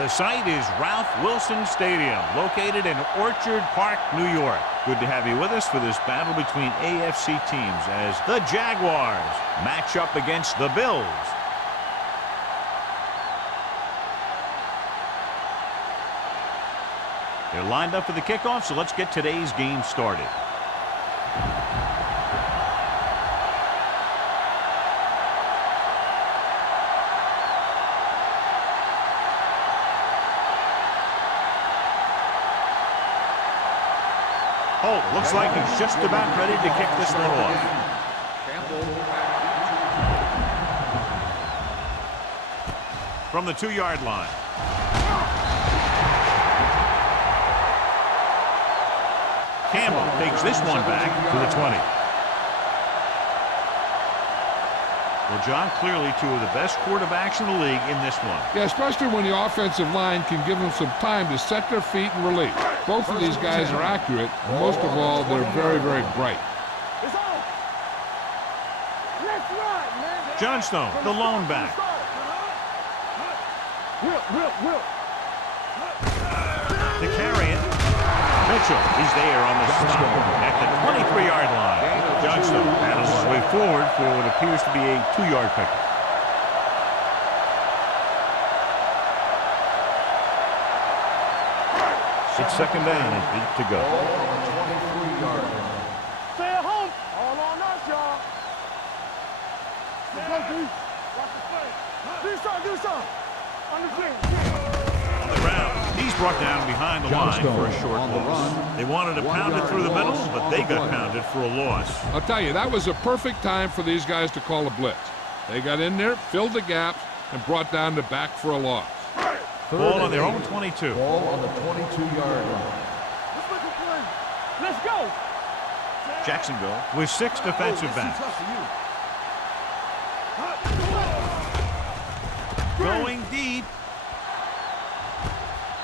The site is Ralph Wilson Stadium, located in Orchard Park, New York. Good to have you with us for this battle between AFC teams as the Jaguars match up against the Bills. They're lined up for the kickoff, so let's get today's game started. Oh, looks like he's just about ready to kick this one off. From the 2-yard line. Campbell takes this one back to the 20. Well, John, clearly two of the best quarterbacks in the league in this one. Yeah, especially when the offensive line can give them some time to set their feet and release. Both of these guys are accurate, and most of all, they're very, very bright. Johnstone, the lone back. To carry it. Mitchell is there on the stop at the 23-yard line. Johnstone battles his way forward for what appears to be a 2-yard pickup. It's second down and 8 to go. Stay at home. All on us, y'all. Let's go, D. Watch the play. Do something. On the field. On the ground, he's brought down behind the line for a short loss. They wanted to pound it through the middle, but they got pounded for a loss. I'll tell you, that was a perfect time for these guys to call a blitz. They got in there, filled the gaps, and brought down the back for a loss. Ball on their own 22. Ball on the 22-yard line. Let's go. Jacksonville with 6 defensive backs. Going deep.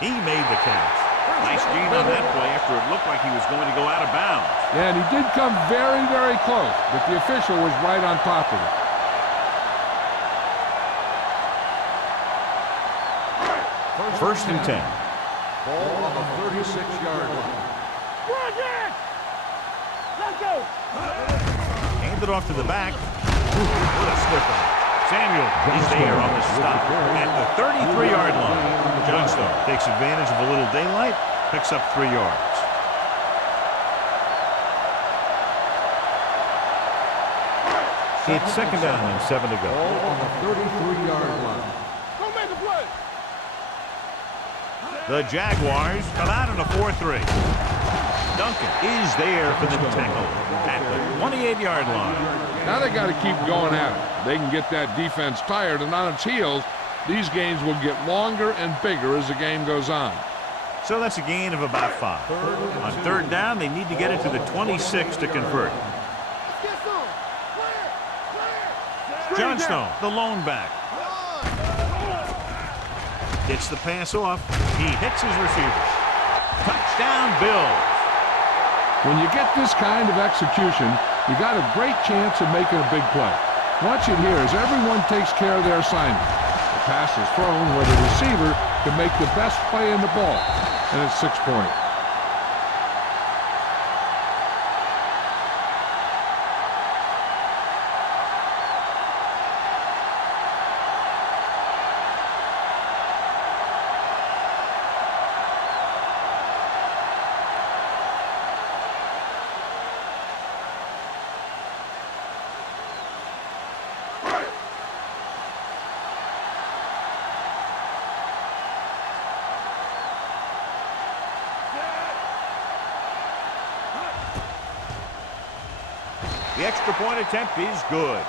He made the catch. Nice gain on that play after it looked like he was going to go out of bounds. Yeah, and he did come very, very close, but the official was right on top of it. First and 10. Ball on the 36-yard line. Let's go. Hand it off to the back. What a slip-up. Samuel is there on the stop at the 33-yard line. Johnstone takes advantage of a little daylight, picks up 3 yards. It's second down and 7 to go. Ball on the 33-yard line. Go make a play. The Jaguars come out in a 4-3. Duncan is there for the tackle at the 28-yard line. Now they got to keep going at it. They can get that defense tired and on its heels. These games will get longer and bigger as the game goes on. So that's a gain of about 5. On third down, they need to get it to the 26 to convert. Johnstone, the lone back. Gets the pass off. He hits his receiver. Touchdown, Bills. When you get this kind of execution, you got a great chance of making a big play. Watch it here as everyone takes care of their assignment. The pass is thrown where the receiver can make the best play in the ball, and it's 6 points. The extra point attempt is good.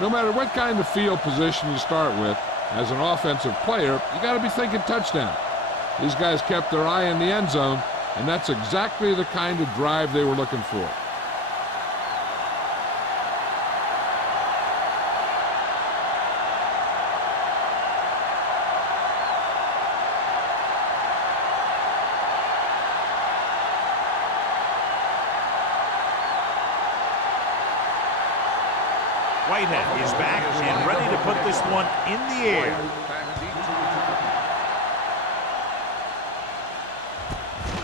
No matter what kind of field position you start with, as an offensive player, you got to be thinking touchdown. These guys kept their eye on the end zone, and that's exactly the kind of drive they were looking for. Whitehead is back and ready to put this one in the air.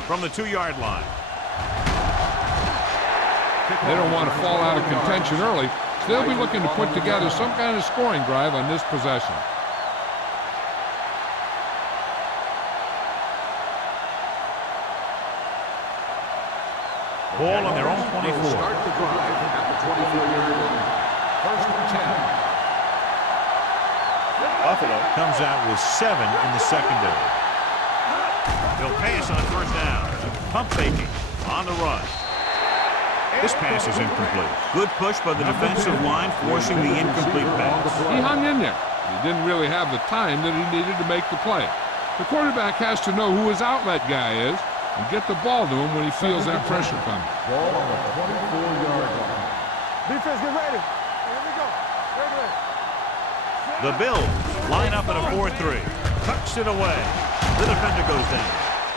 from the 2-yard line. They don't want to fall out of contention early, so they'll be looking to put together some kind of scoring drive on this possession. Ball on their own 24. Start the drive at the 24-yard line. First and 10. Buffalo comes out with 7 in the secondary. They'll pass on first down. Pump faking on the run. This pass is incomplete. Good push by the defensive line, forcing the incomplete pass. He hung in there. He didn't really have the time that he needed to make the play. The quarterback has to know who his outlet guy is and get the ball to him when he feels that pressure coming. Ball on the 24-yard line. Defense, get ready. Here we go. Ready. The Bills line up in a 4-3. Tucks it away. The defender goes down.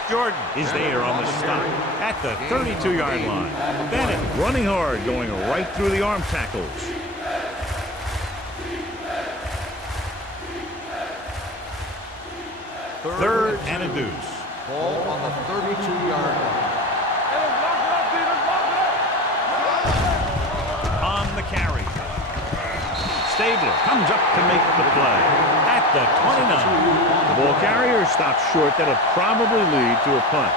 Jordan is there on the stop at the 32-yard line. Bennett running hard, going right through the arm tackles. Third and a deuce. Ball on the 32-yard line. On the carry. Stabler comes up to make the play at the 29. The ball carrier stops short. That'll probably lead to a punt.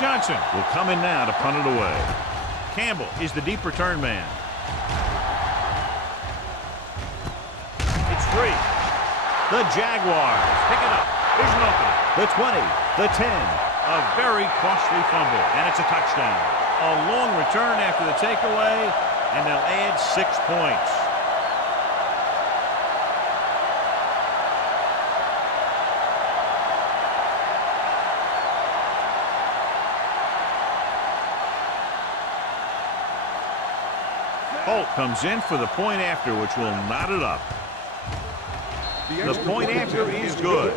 Johnson will come in now to punt it away. Campbell is the deep return man. It's free. The Jaguars pick it up. There's an opening. The 20, the 10. A very costly fumble, and it's a touchdown. A long return after the takeaway, and they'll add 6 points. Holt comes in for the point after, which will knot it up. The point after is good.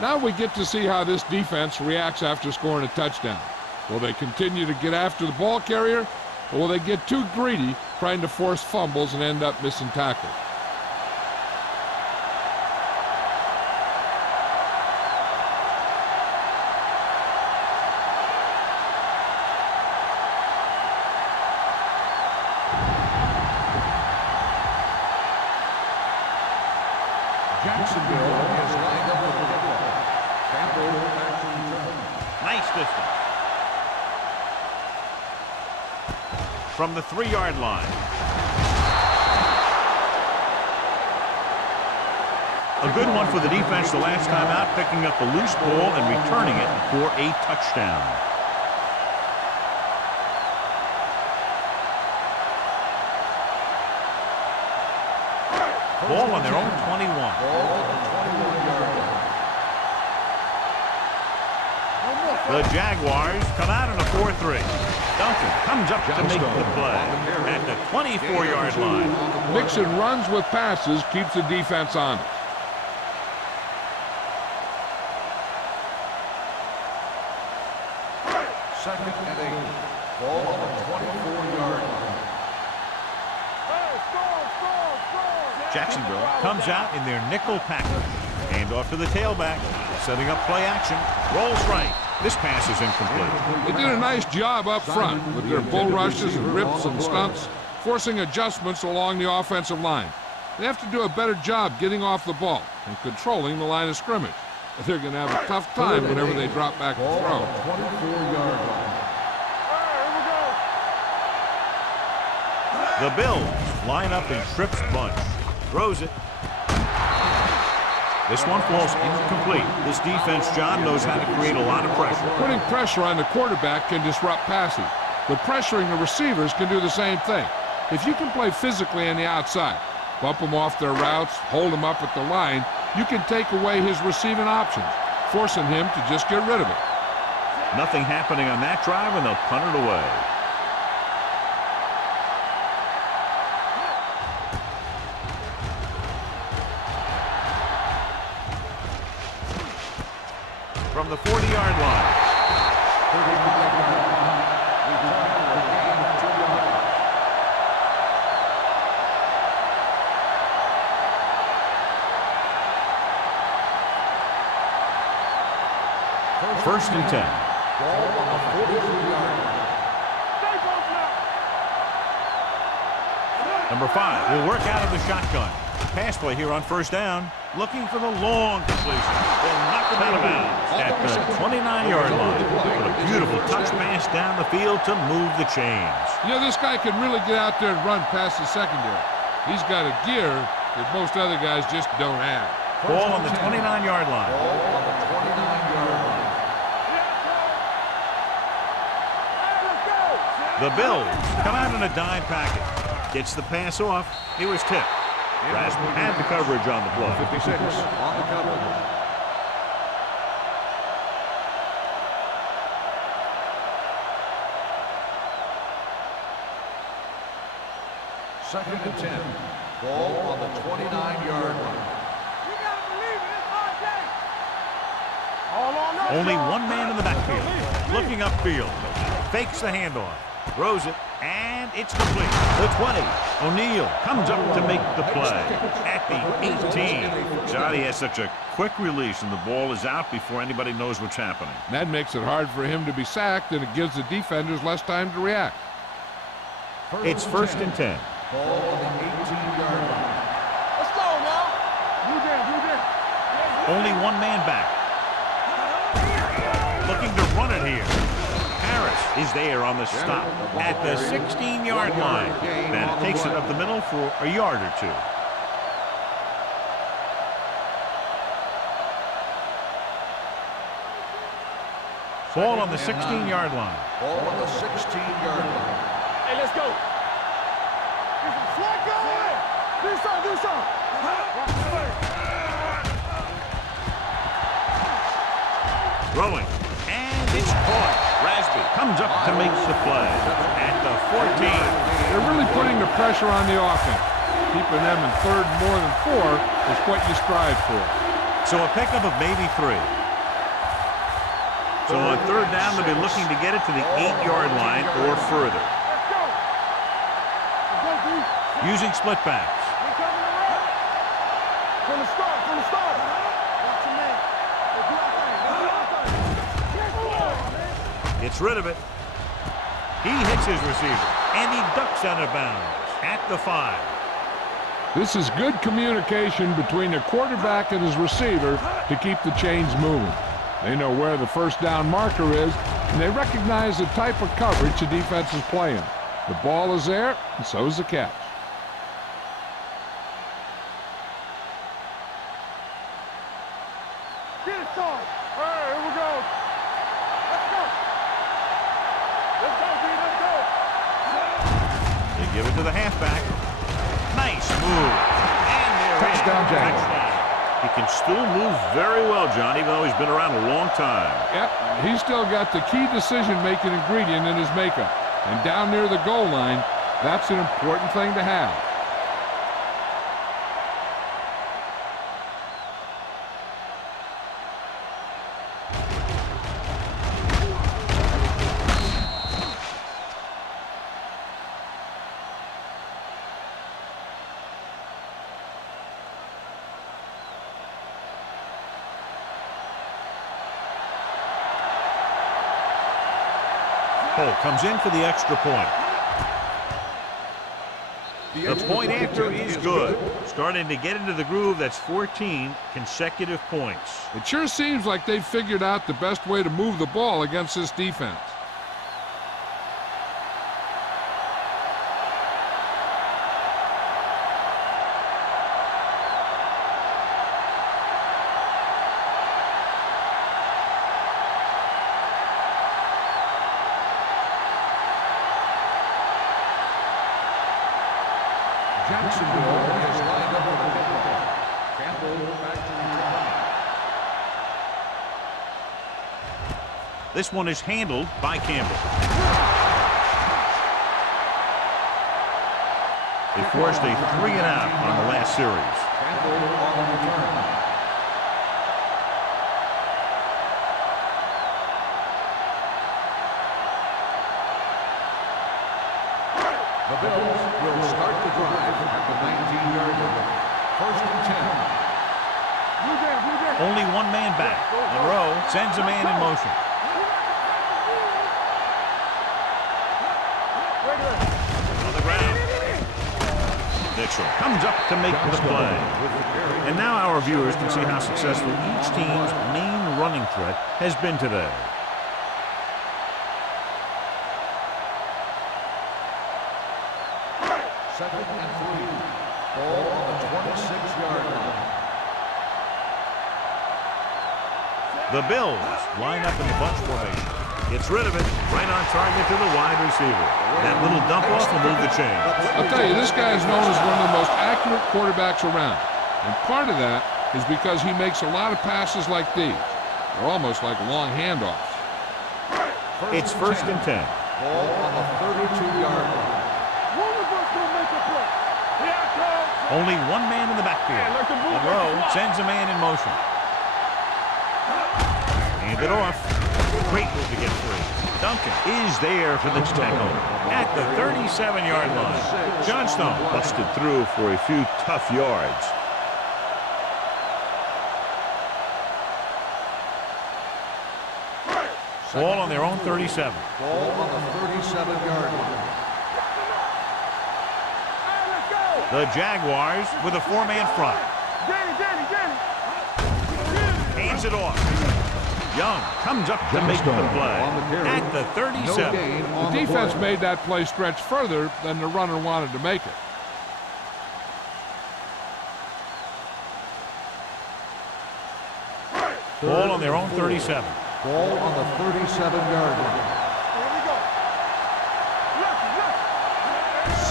Now we get to see how this defense reacts after scoring a touchdown. Will they continue to get after the ball carrier, or will they get too greedy trying to force fumbles and end up missing tackles? Jacksonville has lined up with the football. Campbell back to return. Nice distance. From the 3-yard line. A good one for the defense the last time out, picking up a loose ball and returning it for a touchdown. Ball on their own 21. Ball on the 21-yard line. The Jaguars come out in a 4-3. Duncan comes up to make the play at the 24-yard line. Mixon runs with passes, keeps the defense honest. Second and 8. Ball on the 24-yard line. Jacksonville comes out in their nickel package. Hand off to the tailback, setting up play action. Rolls right. This pass is incomplete. They did a nice job up front with their bull rushes and rips and stunts, forcing adjustments along the offensive line. They have to do a better job getting off the ball and controlling the line of scrimmage. They're going to have a tough time whenever they drop back and throw. 24-yard line. The Bills line up in Tripp's bunch. Throws it. This one falls incomplete. This defense, John, knows how to create a lot of pressure. Putting pressure on the quarterback can disrupt passing, but pressuring the receivers can do the same thing. If you can play physically on the outside, bump them off their routes, hold them up at the line, you can take away his receiving options, forcing him to just get rid of it. Nothing happening on that drive, and they'll punt it away. From the 40-yard line. First and 10. Ball on the 43-yard line. Stay close now. Number 5 will work out of the shotgun. Pass play here on first down. Looking for the long completion. They'll knock him out of bounds at the 29-yard line. What a beautiful touch pass down the field to move the chains. You know, this guy can really get out there and run past the secondary. He's got a gear that most other guys just don't have. Ball on the 29-yard line. Ball on the 29-yard line. The Bills come out in a dime package. Gets the pass off. He was tipped. Rasmus had the coverage on the play. 56 on the coverage. Second and 10. Ball on the 29-yard line. You gotta believe it. It's hard day. All on us, Only y'all. one man in the backfield. Looking upfield. Fakes the handoff. Throws it. And it's complete. The 20. O'Neal comes up to make the play. At the 18. Johnny has such a quick release and the ball is out before anybody knows what's happening. That makes it hard for him to be sacked, and it gives the defenders less time to react. It's first and 10. Ball on the 18-yard line. Let's go, y'all. Blue down, blue down. Only one man back. Looking to run it here. Harris is there on the stop at the 16-yard line. Then it takes it up the middle for a yard or two. Ball on the 16-yard line. Ball on the 16-yard line. Hey, let's go. Swag going. Do something, do something. Throwing. And it's caught. Rasby comes up to make the play. At the 14. They're really putting the pressure on the offense. Keeping them in third and more than 4 is what you strive for. So a pickup of maybe 3. So on third down, they'll be looking to get it to the 8-yard line or further. Let's go. Let's go, D. Using split backs. We coming around. From the start, from the start. Watch your man. Let's do our thing. Let's do our thing. Let's go, man. Gets rid of it. He hits his receiver. And he ducks out of bounds at the 5. This is good communication between the quarterback and his receiver to keep the chains moving. They know where the first down marker is, and they recognize the type of coverage the defense is playing. The ball is there, and so is the catch. Get it started. All right, here we go. Let's go. Let's go, D. Let's go. They give it to the halfback. Nice move. And they're Touchdown, in. Jack. Touchdown. He can still move very well, John, even though he's been around a long time. Yep, he's still got the key decision-making ingredient in his makeup. And down near the goal line, that's an important thing to have. Cole comes in for the extra point. The point after is good. Starting to get into the groove. That's 14 consecutive points. It sure seems like they've figured out the best way to move the ball against this defense. Jacksonville has lined up with a kickoff. Campbell back to return. This one is handled by Campbell. They forced a 3-and-out on the last series. Campbell on the return. The Bills will start the drive at the 19-yard line. First and 10. Only one man back. Monroe sends a man in motion. On the ground. Mitchell comes up to make the play. And now our viewers can see how successful each team's main running threat has been today. Second and 3. Ball on the 26-yard line. The Bills line up in the bunch formation. Gets rid of it, right on target to the wide receiver. That little dump off will move the chain. I'll tell you, this guy is known as one of the most accurate quarterbacks around. And part of that is because he makes a lot of passes like these. They're almost like long handoffs. It's first and 10. Ball on the 32-yard line. Only one man in the backfield. Monroe sends a man in motion. Hand it off. Great move to get free. Duncan is there for the tackle at the 37-yard line. Johnstone busted through for a few tough yards. Ball on their own 37. Ball on the 37-yard line. The Jaguars with a four-man front. Hands it off. Young comes up to make the play at the 37. The defense made that play stretch further than the runner wanted to make it. Ball on their own 37. Ball on the 37-yard line.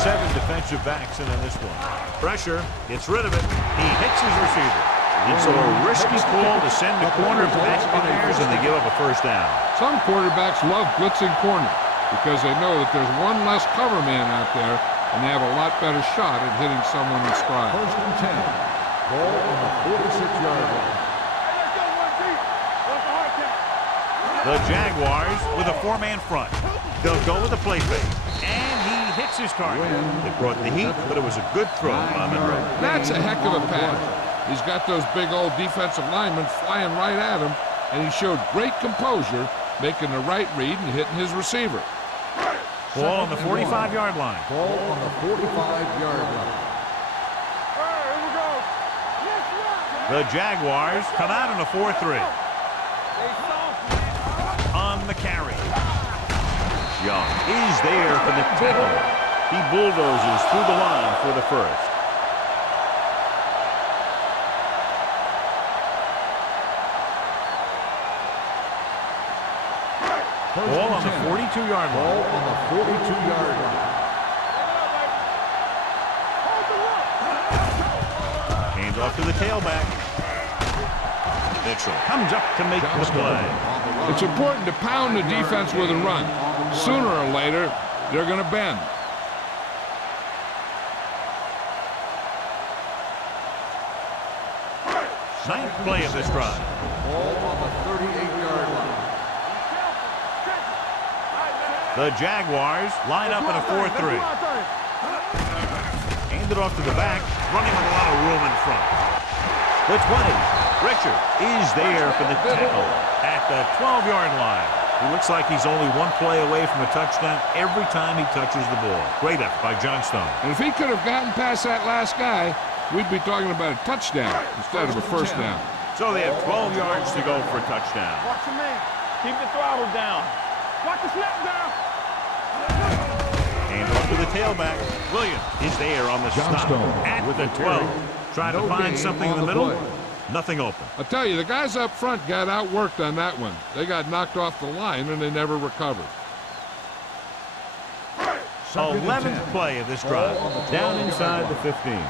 7 defensive backs in on this one. Pressure, gets rid of it. He hits his receiver. It's a risky call to send the corner back to theirs, and they give up a first down. Some quarterbacks love blitzing corners because they know that there's one less cover man out there, and they have a lot better shot at hitting someone in stride. First and 10. Ball on the 46-yard line. The Jaguars with a four-man front. They'll go with a play fake. And he hits his target. It brought the heat, but it was a good throw on Monroe. That's a heck of a pass. He's got those big old defensive linemen flying right at him, and he showed great composure, making the right read and hitting his receiver. Ball on the 45-yard line. Ball on the 45-yard line. The Jaguars come out in a 4-3. On the carry. Young is there for the tackle. He bulldozes through the line for the first. Ball on the 42-yard line. Ball on the 42-yard line. Hands off to the tailback. Mitchell comes up to make the play. It's important to pound the defense with a run. Sooner or later, they're going to bend. Ninth play of this drive. Ball on the 38-yard line. The Jaguars line up in a 4-3. Hand it off to the back, running with a lot of room in front. The 20. Richard is there for the tackle at the 12-yard line. It looks like he's only one play away from a touchdown every time he touches the ball. Great effort by Johnstone. And if he could have gotten past that last guy, we'd be talking about a touchdown instead of a first down. So they have 12 yards to go for a touchdown. Watch the man. Keep the throttle down. Watch the snap down. Hand off to the tailback. Williams is there on the stop at the 12. Trying to find something in the middle. Nothing open. I'll tell you, the guys up front got outworked on that one. They got knocked off the line and they never recovered. 11th play of this drive. Down inside the 15.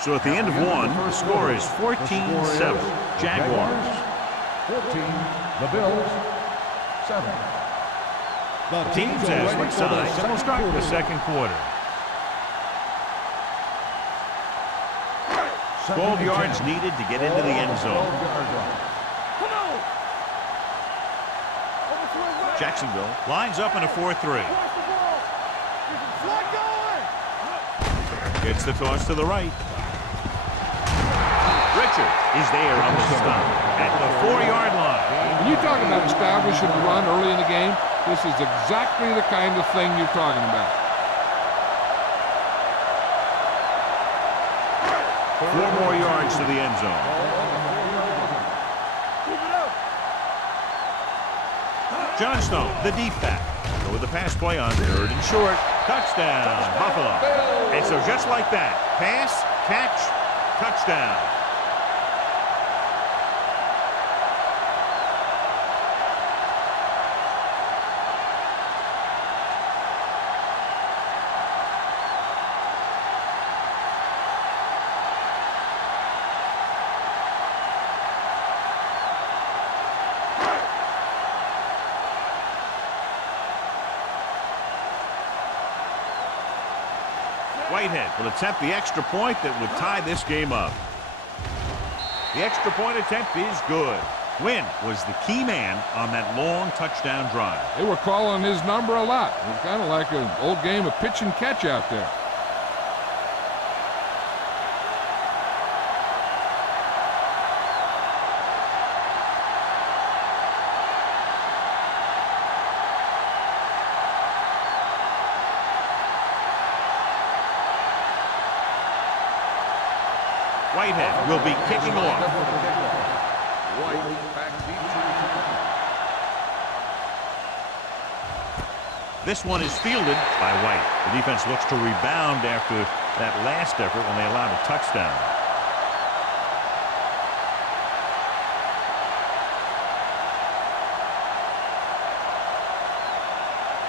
So at the end of one, the score is 14-7. Jaguars. 14. The Bills. 7. The teams as switch sides, and we'll start the second quarter. 12 yards needed to get into the end zone. Jacksonville lines up in a 4-3. Gets the toss to the right. Richard is there on the stop at the 4-yard line. When you talk about establishing a run early in the game, this is exactly the kind of thing you're talking about. 4 more yards to the end zone. Johnstone, the deep back. Go with the pass play on 3rd and short. Touchdown, Buffalo. And so just like that, pass, catch, touchdown. Whitehead will attempt the extra point that would tie this game up. The extra point attempt is good. Wynn was the key man on that long touchdown drive. They were calling his number a lot. It was kind of like an old game of pitch and catch out there. Whitehead will be kicking off. This one is fielded by White. The defense looks to rebound after that last effort when they allowed a touchdown.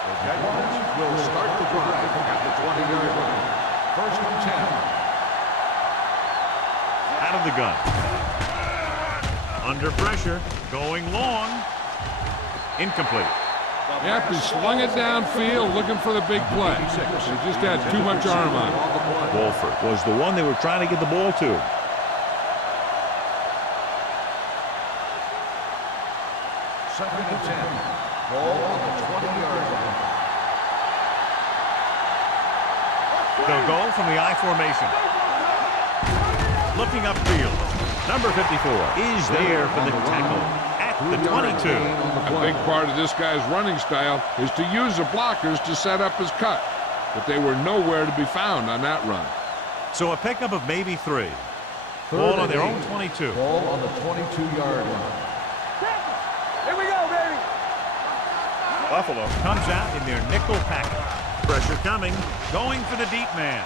The Jaguars will start the drive at the 20-yard line. 1st and 10. Out of the gun. Under pressure. Going long. Incomplete. Yep, he slung it downfield looking for the big play. He just had too much arm on it. Wolford was the one they were trying to get the ball to. Second and 10. Ball on the 20-yard line. They'll go from the I formation. Looking upfield. Number 54 is there for the tackle at the 22. A big part of this guy's running style is to use the blockers to set up his cut. But they were nowhere to be found on that run. So a pickup of maybe 3. Ball on their own 22. Ball on the 22-yard line. Here we go, baby. Buffalo comes out in their nickel package. Pressure coming. Going for the deep man.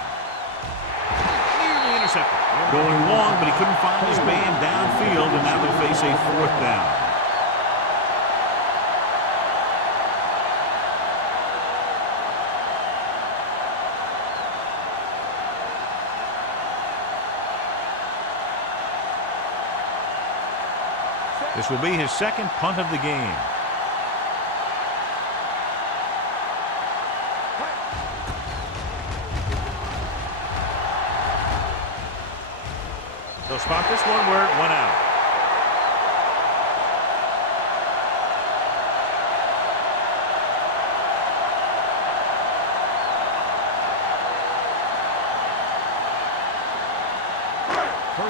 Nearly intercepted. Going long, but he couldn't find his man downfield, and now they'll face a 4th down. This will be his 2nd punt of the game. They'll spot this one where it went out.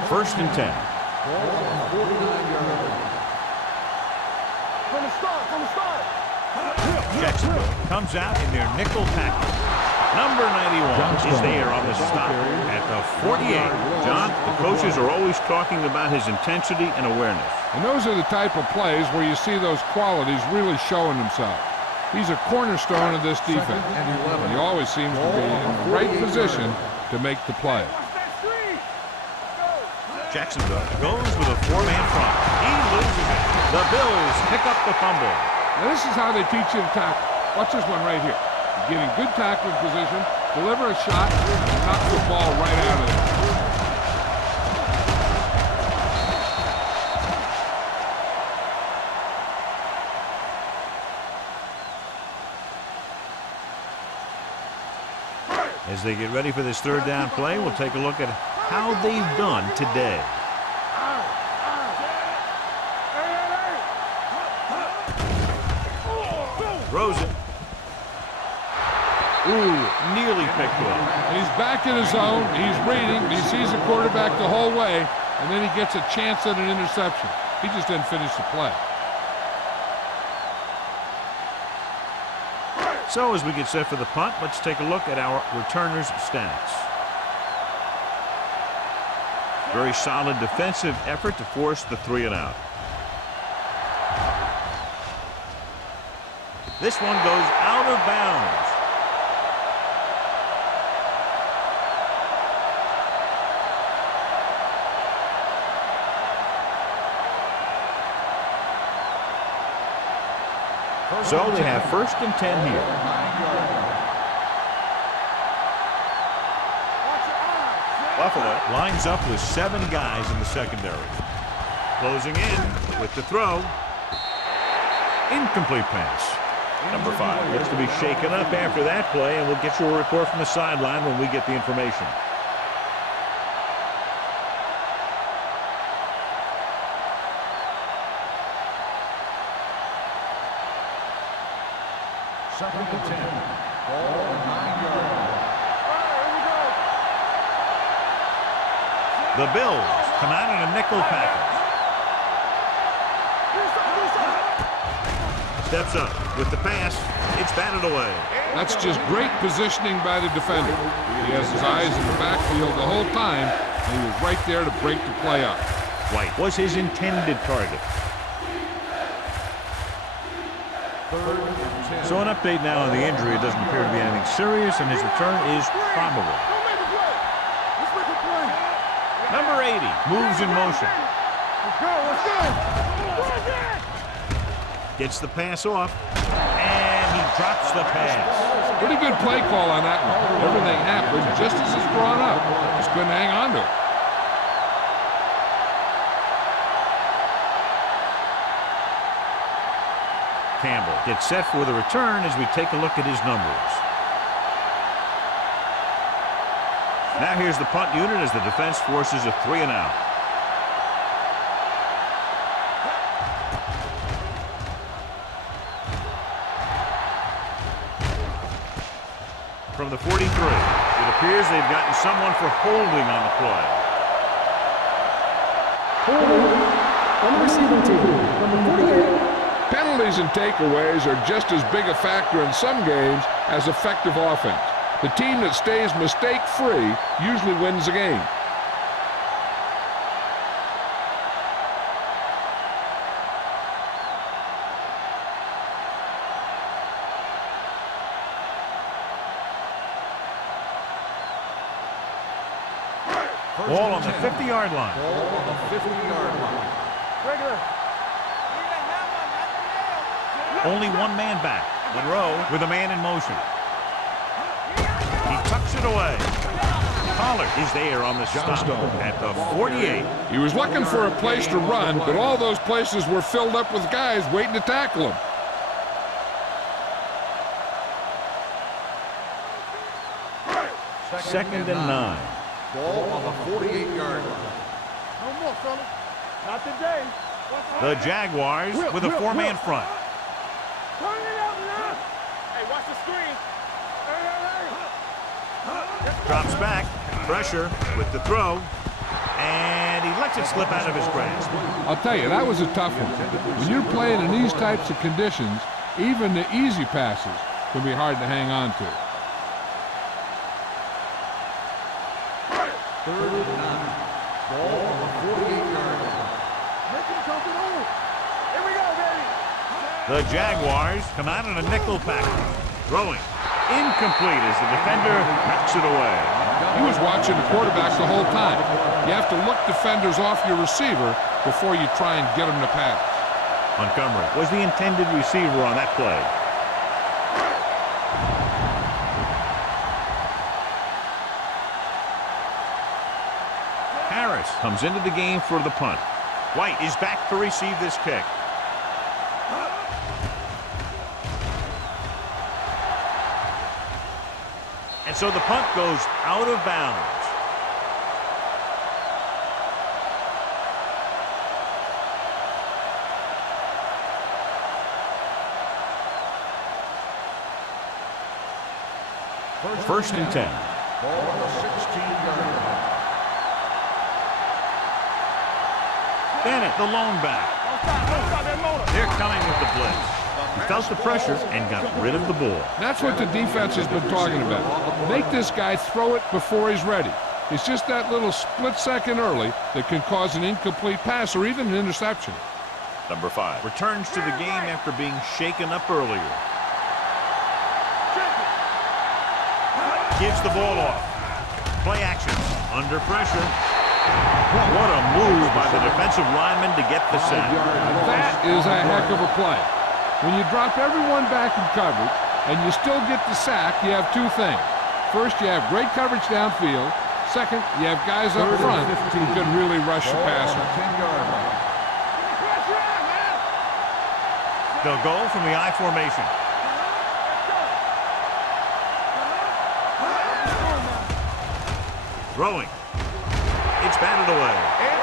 First and 10. From the start. Jacksonville comes out in their nickel package. Number 91 is there on the stop at the 48. John, the coaches are always talking about his intensity and awareness. And those are the type of plays where you see those qualities really showing themselves. He's a cornerstone of this defense. And he always seems to be in the right position to make the play. Jacksonville goes with a 4-man front. He loses it. The Bills pick up the fumble. Now this is how they teach you to tackle. Watch this one right here. You get in good tackling position, deliver a shot, and knock the ball right out of there. As they get ready for this 3rd down play, we'll take a look at how they've done today. Rosen. Ooh, nearly picked up. And he's back in his zone. He's reading. He sees the quarterback the whole way. and then he gets a chance at an interception. He just didn't finish the play. So as we get set for the punt, let's take a look at our returners' stats. Very solid defensive effort to force the 3-and-out. This one goes out of bounds. So they have 1st and 10 here. Buffalo lines up with 7 guys in the secondary. Closing in with the throw. Incomplete pass. Number 5 looks to be shaken up after that play, and we'll get you a report from the sideline when we get the information. Second and 10. Ball 9 yards. The Bills come out in a nickel package. Steps up with the pass. It's batted away. That's just great positioning by the defender. He has his eyes in the backfield the whole time, and he was right there to break the play up. White was his intended target. So an update now on the injury. It doesn't appear to be anything serious, and his return is probable. Number 80 moves in motion. Let's go. Gets the pass off, and he drops the pass. Pretty good play call on that one. Everything happened just as it's brought up. Just couldn't hang on to it. Campbell gets set for the return as we take a look at his numbers. Now here's the punt unit as the defense forces a 3-and-out. From the 43, it appears they've gotten someone for holding on the play. Holding on the receiving team, number 48. Penalties and takeaways are just as big a factor in some games as effective offense. The team that stays mistake-free usually wins the game. Ball on the 50-yard line. Ball on the 50-yard line. Regular. Only one man back. Monroe with a man in motion. He tucks it away. Pollard is there on the stop at the 48. He was looking for a place to run, but all those places were filled up with guys waiting to tackle him. Second and 9. Ball on the 48-yard line. No more, fella. Not today. The Jaguars with a 4-man front. Turn it up now. Hey, watch the screen. Drops back. Pressure with the throw. And he lets it slip out of his grasp. I'll tell you, that was a tough one. When you're playing in these types of conditions, even the easy passes can be hard to hang on to. Third and 9. Ball on the 48-yard line. Making something on. Here we go, baby. The Jaguars come out in a nickel package. Throwing. Incomplete as the defender knocks it away. He was watching the quarterback the whole time. You have to look defenders off your receiver before you try and get them to pass. Montgomery was the intended receiver on that play. Harris comes into the game for the punt. White is back to receive this kick. And so the punt goes out of bounds. First and 10. Ball on the 16-yard line. Bennett, the lone back. They're coming with the blitz. He felt the pressure and got rid of the ball. That's what the defense has been talking about. Make this guy throw it before he's ready. It's just that little split second early that can cause an incomplete pass or even an interception. Number 5 returns to the game after being shaken up earlier. Gives the ball off. Play action. Under pressure. What a move by the defensive lineman to get the sack. That is a heck of a play. When you drop everyone back in coverage and you still get the sack, you have two things. First, you have great coverage downfield. Second, you have guys up front who can really rush the passer. They'll go from the I formation. Throwing. It's batted away.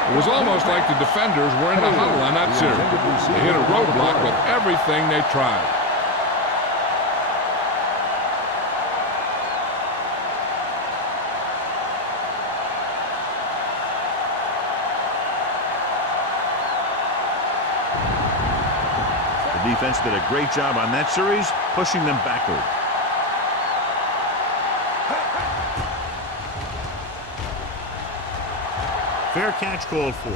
It was almost like the defenders were in the huddle on that series. They hit a roadblock with everything they tried. The defense did a great job on that series, pushing them backward. Fair catch called for.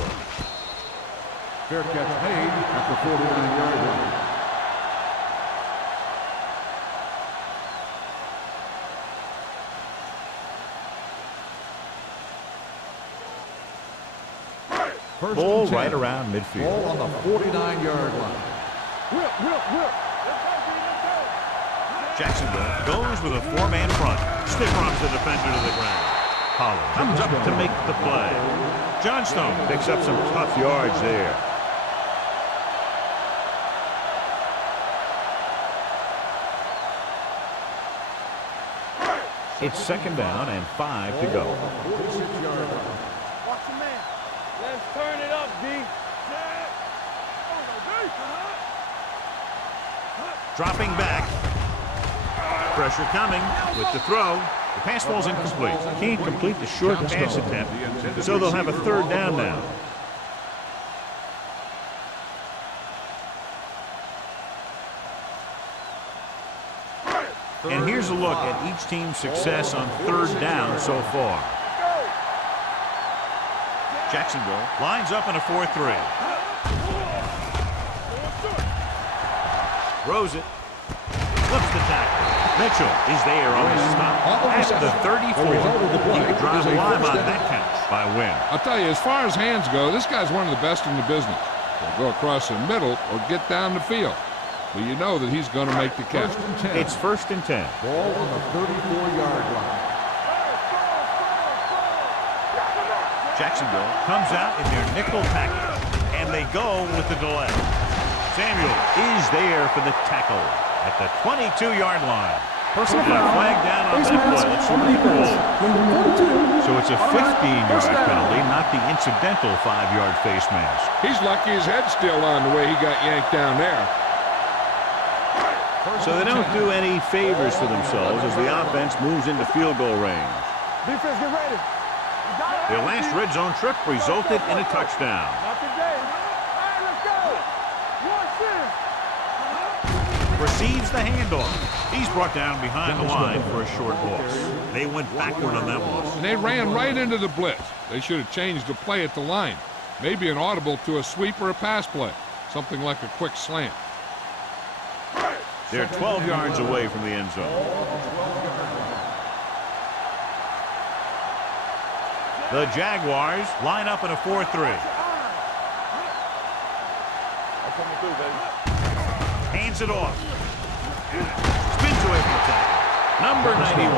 Fair catch made at the 49-yard line. Ball right around midfield. Ball on the 49-yard line. Whip. Jacksonville goes with a 4-man front. Stiff arms the defender to the ground. Holland comes up to make the play. Johnstone picks up some tough yards there. It's 2nd down and 5 to go. Watch the man. Let's turn it up, D. Dropping back. Pressure coming with the throw. The pass ball's incomplete. Can't complete the short pass attempt, so they'll have a 3rd down now. And here's a look at each team's success on 3rd down so far. Jacksonville lines up in a 4-3. Throws it. Flips the tackle. Mitchell is there on the stop at the 34. He could drive a line on that catch by Wynn. I'll tell you, as far as hands go, this guy's one of the best in the business. He'll go across the middle or get down the field. But you know that he's going to make the catch. It's 1st and 10. Ball on the 34-yard line. Jacksonville comes out in their nickel package, and they go with the delay. Samuel is there for the tackle at the 22-yard line. Personal And a foul. flag down on Face that mask play. It's on the defense. Number 42. So it's a 15-yard penalty, not the incidental 5-yard face mask. He's lucky his head's still on the way he got yanked down there. So they don't do any favors to themselves as the offense moves into field goal range. Defense, get ready. Their last red zone trip resulted in a touchdown. Not today. All right, let's go. Watch this. Receives the handoff. He's brought down behind the line for a short loss. They went backward on that one. And they ran right into the blitz. They should have changed the play at the line. Maybe an audible to a sweep or a pass play. Something like a quick slant. They're 12 yards away from the end zone. The Jaguars line up in a 4-3. Hands it off. Spins away from the tackle. Number 91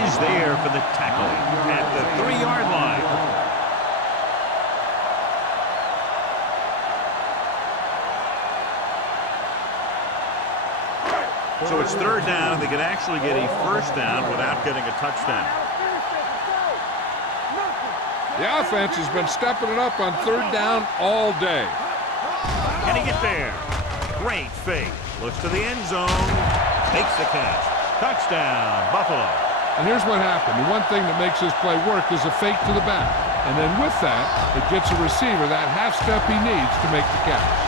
is there for the tackle at the 3-yard line. So it's 3rd down, and they could actually get a 1st down without getting a touchdown. The offense has been stepping it up on 3rd down all day. Can he get there? Great fake. Looks to the end zone. Makes the catch. Touchdown, Buffalo. And here's what happened. The one thing that makes this play work is a fake to the back. And then with that, it gets a receiver that half step he needs to make the catch.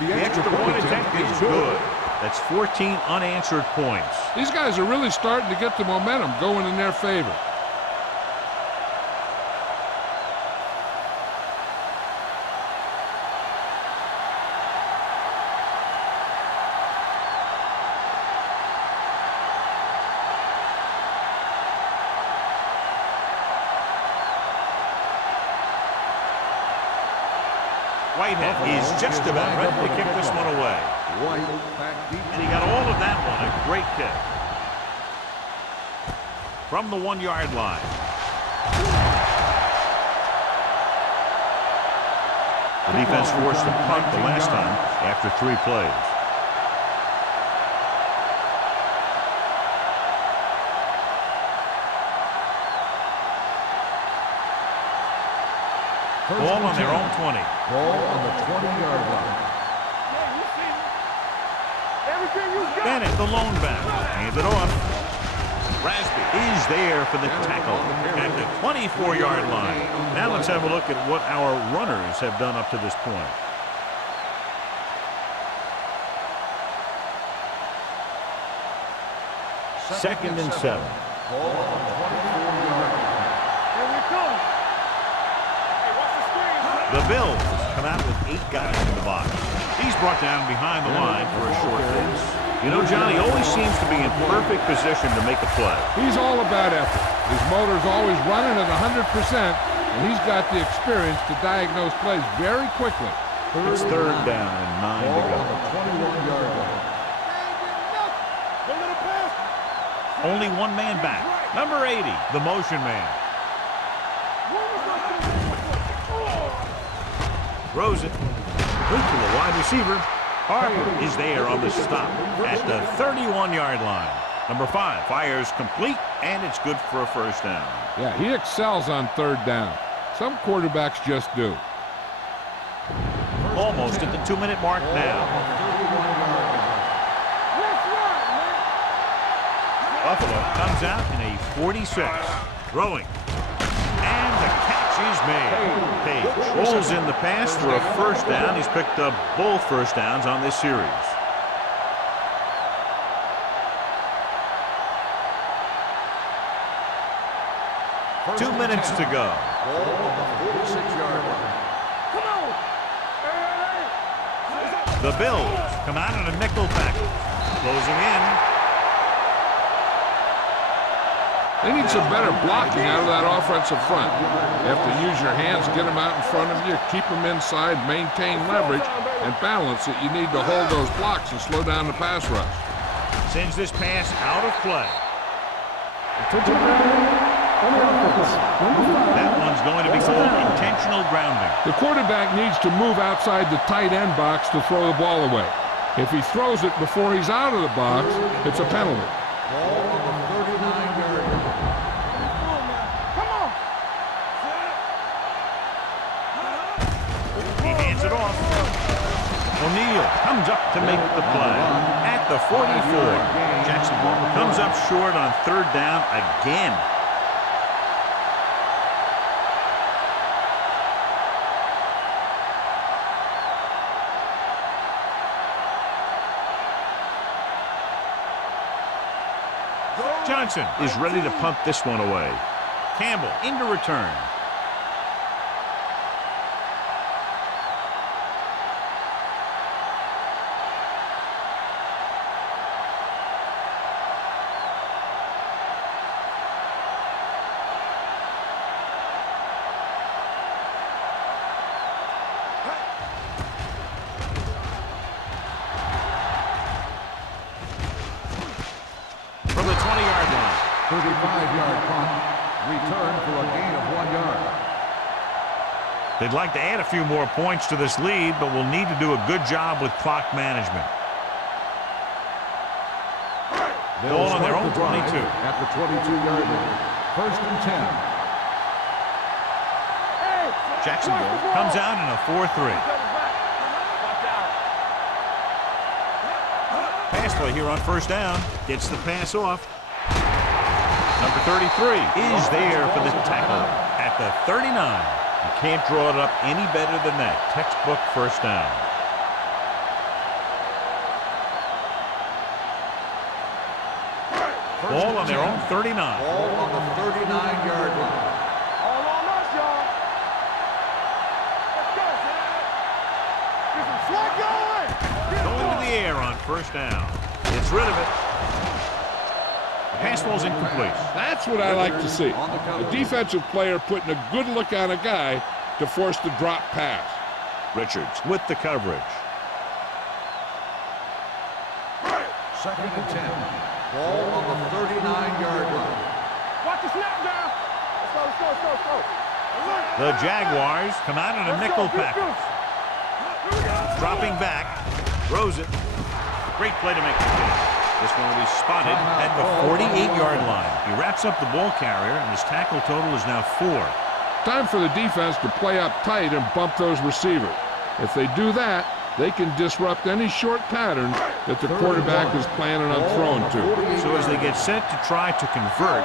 The extra point attempt is good. That's 14 unanswered points. These guys are really starting to get the momentum going in their favor. Whitehead is just about ready to kick this one away. White back deep. And he got all of that one. A great kick. From the 1-yard line. The defense forced a punt the last time after 3 plays. Ball on their own 20. Ball on the 20-yard line. Bennett, the lone back. Hand it off. Rasby is there for the tackle at the 24-yard line. Now let's have a look at what our runners have done up to this point. Second and 7. Ball on the 24-yard line. The Bills come out with 8 guys in the box. He's brought down behind the line for a short pass. You know, Johnny always seems to be in perfect position to make a play. He's all about effort. His motor's always running at 100%, and he's got the experience to diagnose plays very quickly. It's third down and 9 to Ball go. on the 21-yard line. Only one man back. Number 80, the motion man. Throws it. Complete to the wide receiver. Harper is there on the stop at the 31-yard line. Number 5 fires complete, and it's good for a first down. Yeah, he excels on third down. Some quarterbacks just do. Almost at the 2-minute mark now. Buffalo comes out in a 46. Throwing. And the catch is made. Page rolls in the pass for a first down. He's picked up both first downs on this series. First 2 minutes to go. Ball on the 46-yard line. The Bills come out in a nickel package. Closing in. They need some better blocking out of that offensive front. You have to use your hands, get them out in front of you, keep them inside, maintain leverage, and balance it. You need to hold those blocks and slow down the pass rush. Sends this pass out of play. That one's going to be called intentional grounding. The quarterback needs to move outside the tight end box to throw the ball away. If he throws it before he's out of the box, it's a penalty. Ball on the 39-yard line. He hands it off. O'Neal comes up to make the play at the 44. Jacksonville comes up short on third down again. Johnson is ready to punt this one away. Campbell into return. 35-yard punt. Return for a gain of 1 yard. They'd like to add a few more points to this lead, but will need to do a good job with clock management. Ball on their own 22. At the 22-yard line. First and 10. Jacksonville comes out in a 4-3. Pass play here on first down. Gets the pass off. Number 33 is there for the tackle at the 39. You can't draw it up any better than that. Textbook first down. Ball on their own 39. Ball on the 39-yard line. All on us, y'all. Let's go. Get some slug going. Going to the air on first down. Gets rid of it. The pass ball's incomplete. That's what I like to see. A defensive player putting a good look on a guy to force the drop pass. Richards with the coverage. Second and 10. Ball on the 39-yard line. Watch the snap down. Let's go. The Jaguars come out in a nickel package. Dropping back. Throws it. Great play to make the catch. This one will be spotted at the 48-yard line. He wraps up the ball carrier, and his tackle total is now 4. Time for the defense to play up tight and bump those receivers. If they do that, they can disrupt any short pattern that the quarterback is planning on throwing to. So as they get set to try to convert,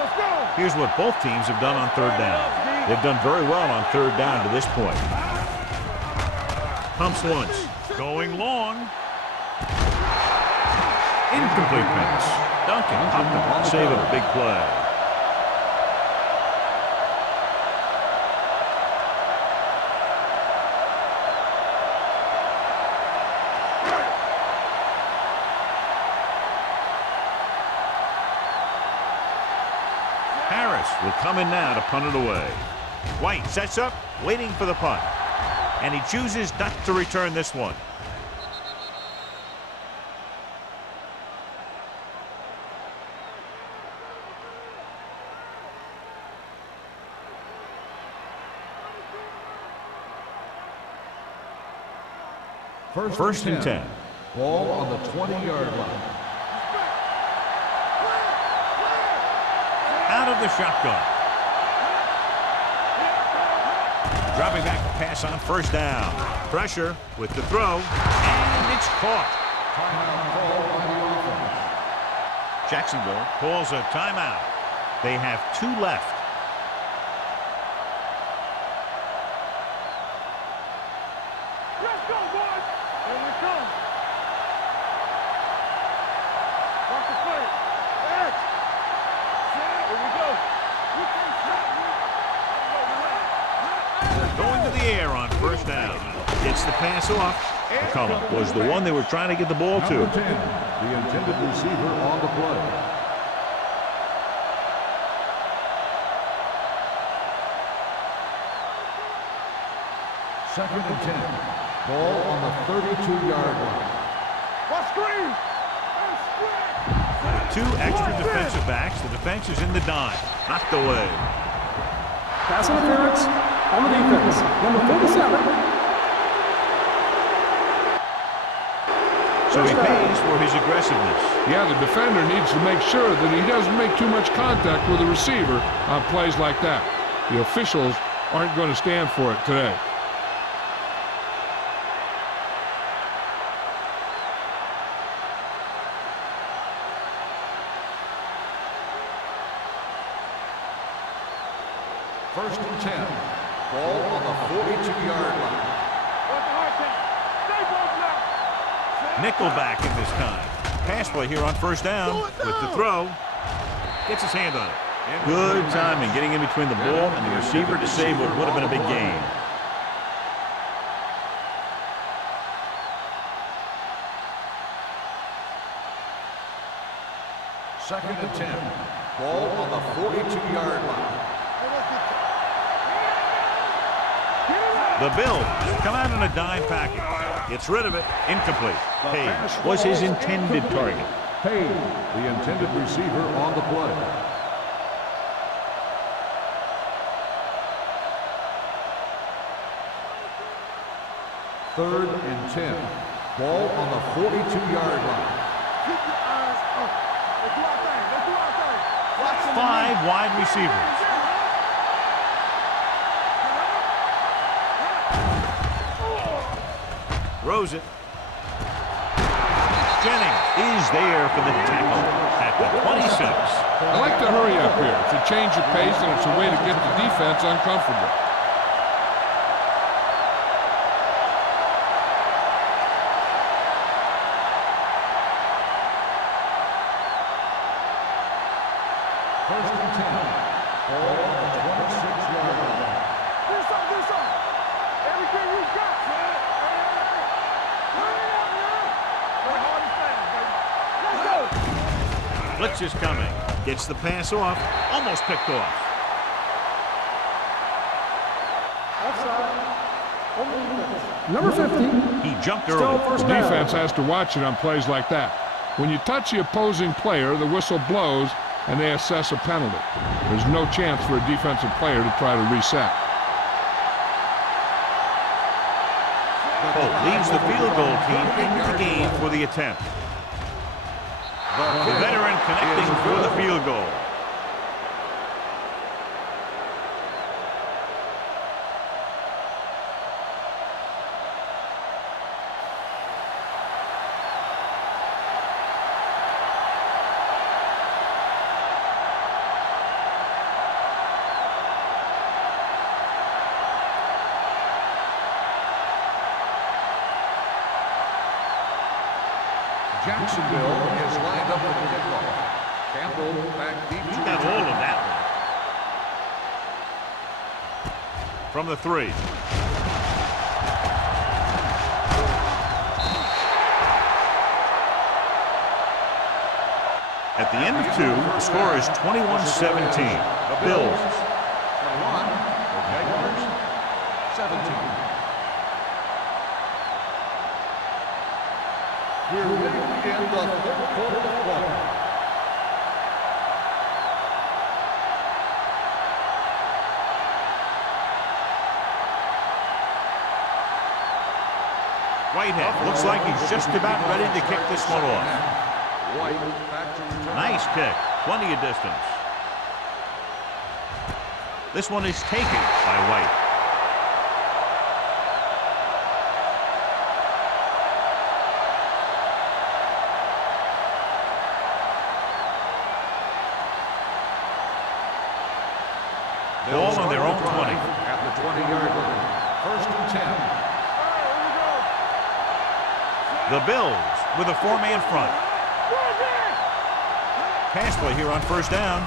here's what both teams have done on third down. They've done very well on third down to this point. Pumps once. Going long. Incomplete pass. Duncan popped up, save a big play. Harris will come in now to punt it away. White sets up, waiting for the punt. And he chooses not to return this one. First and 10. Ball on the 20-yard line. Out of the shotgun. Dropping back the pass on first down. Pressure with the throw. And it's caught. Timeout call by the offense. Jacksonville calls a timeout. They have 2 left. Let's go, boys. Here we come. Watch the play. X. Here we go. We can't stop. Going to the air on first down. Gets the pass off. McCullum was the one they were trying to get the ball to. Number 10, the intended receiver on the play. Second and 10. Ball on the 32-yard line. Watch screen. 2 extra defensive backs. The defense is in the dime. Knocked away. Pass interference on the defense. Number 47. So he pays for his aggressiveness. Yeah, the defender needs to make sure that he doesn't make too much contact with the receiver on plays like that. The officials aren't going to stand for it today. First and 10. Ball on the 42-yard line. Watch the hard count. Stay both now. Nickelback in this time. Pass play here on first down with the throw. Gets his hand on it. Good timing getting in between the ball and the receiver to save what would have been a big gain. Second and 10. Ball on the 42-yard line. The Bills come out in a dime package. Gets rid of it. Incomplete. Page was his intended target. Page, the intended receiver on the play. 3rd and 10. Ball on the 42-yard line. Keep your eyes up. Let's do our thing. Let's do our thing. Watch them. 5 wide receivers. Throws it. Jennings is there for the tackle at the 26. I like to hurry up here. It's a change of pace, and it's a way to get the defense uncomfortable. First and 10. Ball on the 26-yard line. Do something, do something. Everything you got, man. Hurry up, man. Play hard and fast, baby. Let's go. Blitz is coming. Gets the pass off. Almost picked off. Offside. On the defense. Number 50. He jumped Still early. first The down. defense has to watch it on plays like that. When you touch the opposing player, the whistle blows, and they assess a penalty. There's no chance for a defensive player to try to reset. Holt leads the field goal team into the game for the attempt. The veteran connecting for the field goal. Jacksonville is lined up for the kickoff. Campbell back deep. He got hold of that one. From the 3. At the end of 2, the score is 21-17. Bills. 21. The Jaguars. 17. We're ready to begin the 3rd quarter of play. Whitehead looks like he's just about ready to kick this one off. White back to return. Nice kick. Plenty of distance. This one is taken by White. Ball on their own 20. At the 20-yard line. First and 10. The Bills with a 4-man front. Pass play here on first down.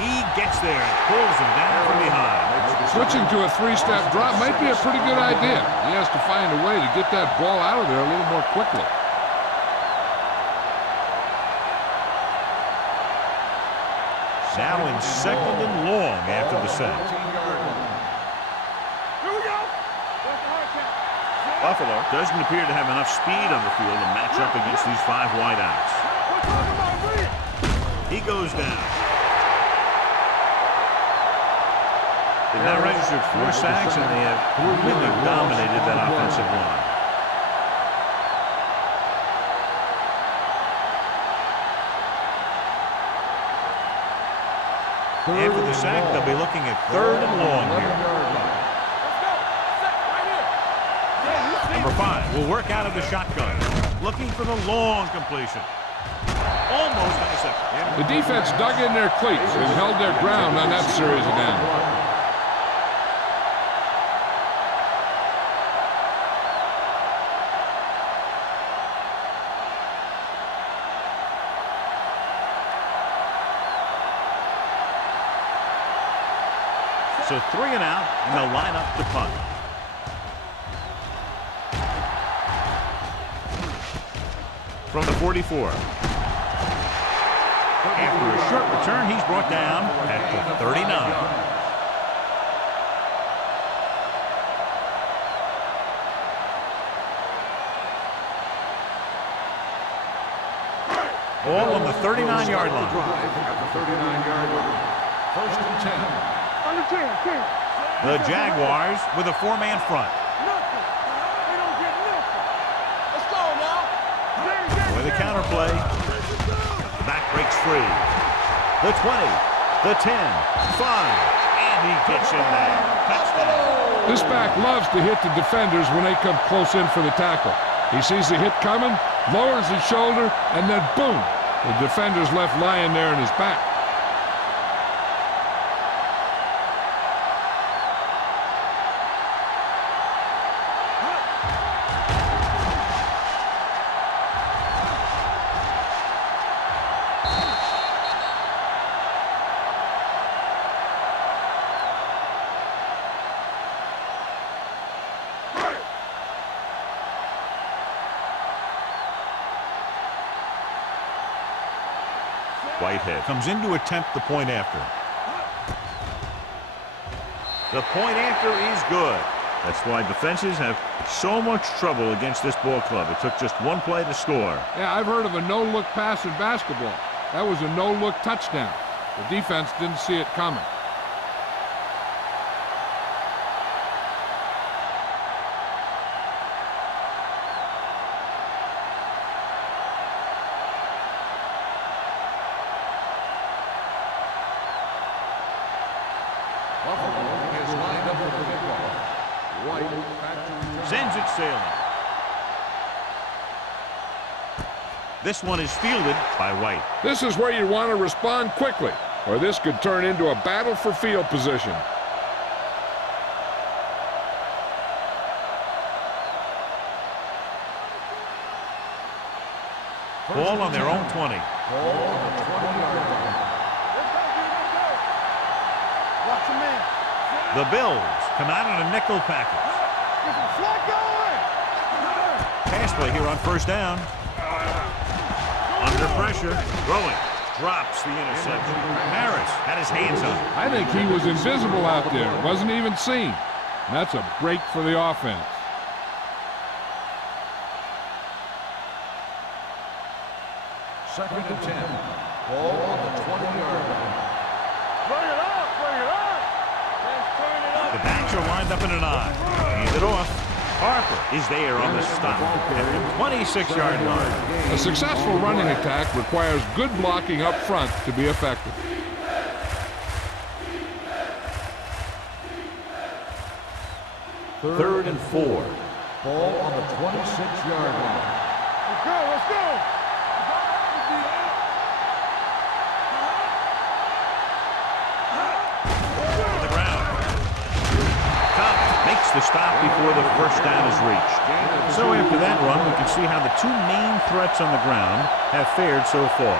He gets there and pulls him down from behind. Switching to a 3-step drop might be a pretty good idea. He has to find a way to get that ball out of there a little more quickly. Now in 2nd and long after the sack. 19-yard line. Here we go. That's the hard count. Buffalo doesn't appear to have enough speed on the field to match up against these 5 wideouts. We're talking about read. He goes down. They've now registered 4 sacks, and they have really dominated that offensive line. After the sack, they'll be looking at 3rd and long here. Let's go. Set right here. Yeah, you see. Number 5 will work out of the shotgun, looking for the long completion. Almost intercepted. The defense dug in their cleats and held their ground on that series of downs. So 3 and out, and they'll line up to punt. From the 44. After a short return, he's brought down at the 39. Ball on the 39-yard line. At the 39-yard line. First and 10. Under 10, 10. The Jaguars with a 4-man front. Nothing. the counter play. The back breaks free. The 20, the 10, 5, and he gets him there. Touchdown. This back loves to hit the defenders when they come close in for the tackle. He sees the hit coming, lowers his shoulder, and then boom, the defender's left lying there in his back. Whitehead comes in to attempt the point after. The point after is good. That's why defenses have so much trouble against this ball club. It took just one play to score. Yeah, I've heard of a no-look pass in basketball. That was a no-look touchdown. The defense didn't see it coming. Sends it sailing. This one is fielded by White. This is where you want to respond quickly, or this could turn into a battle for field position. Ball on their own 20. Ball on the 20-yard line. Watch him in. The Bills come out in a nickel package. Get some slot going. Pass play here on first down. Under pressure, throwing, drops the interception. Harris had his hands up. I think he was invisible out there, wasn't even seen. That's a break for the offense. Second and 10. Ball on the 20-yard line. Bring it up. Bring it up. Let's turn it up. The backs are lined up in an I. Hand it off. Harper is there on the stop at the 26-yard line. A successful running attack requires good blocking up front to be effective. Third and 4. Ball on the 26-yard line. Let's go. Let's go. The ground. Cobb makes the stop before the first down is reached. So after that run, we can see how the two main threats on the ground have fared so far.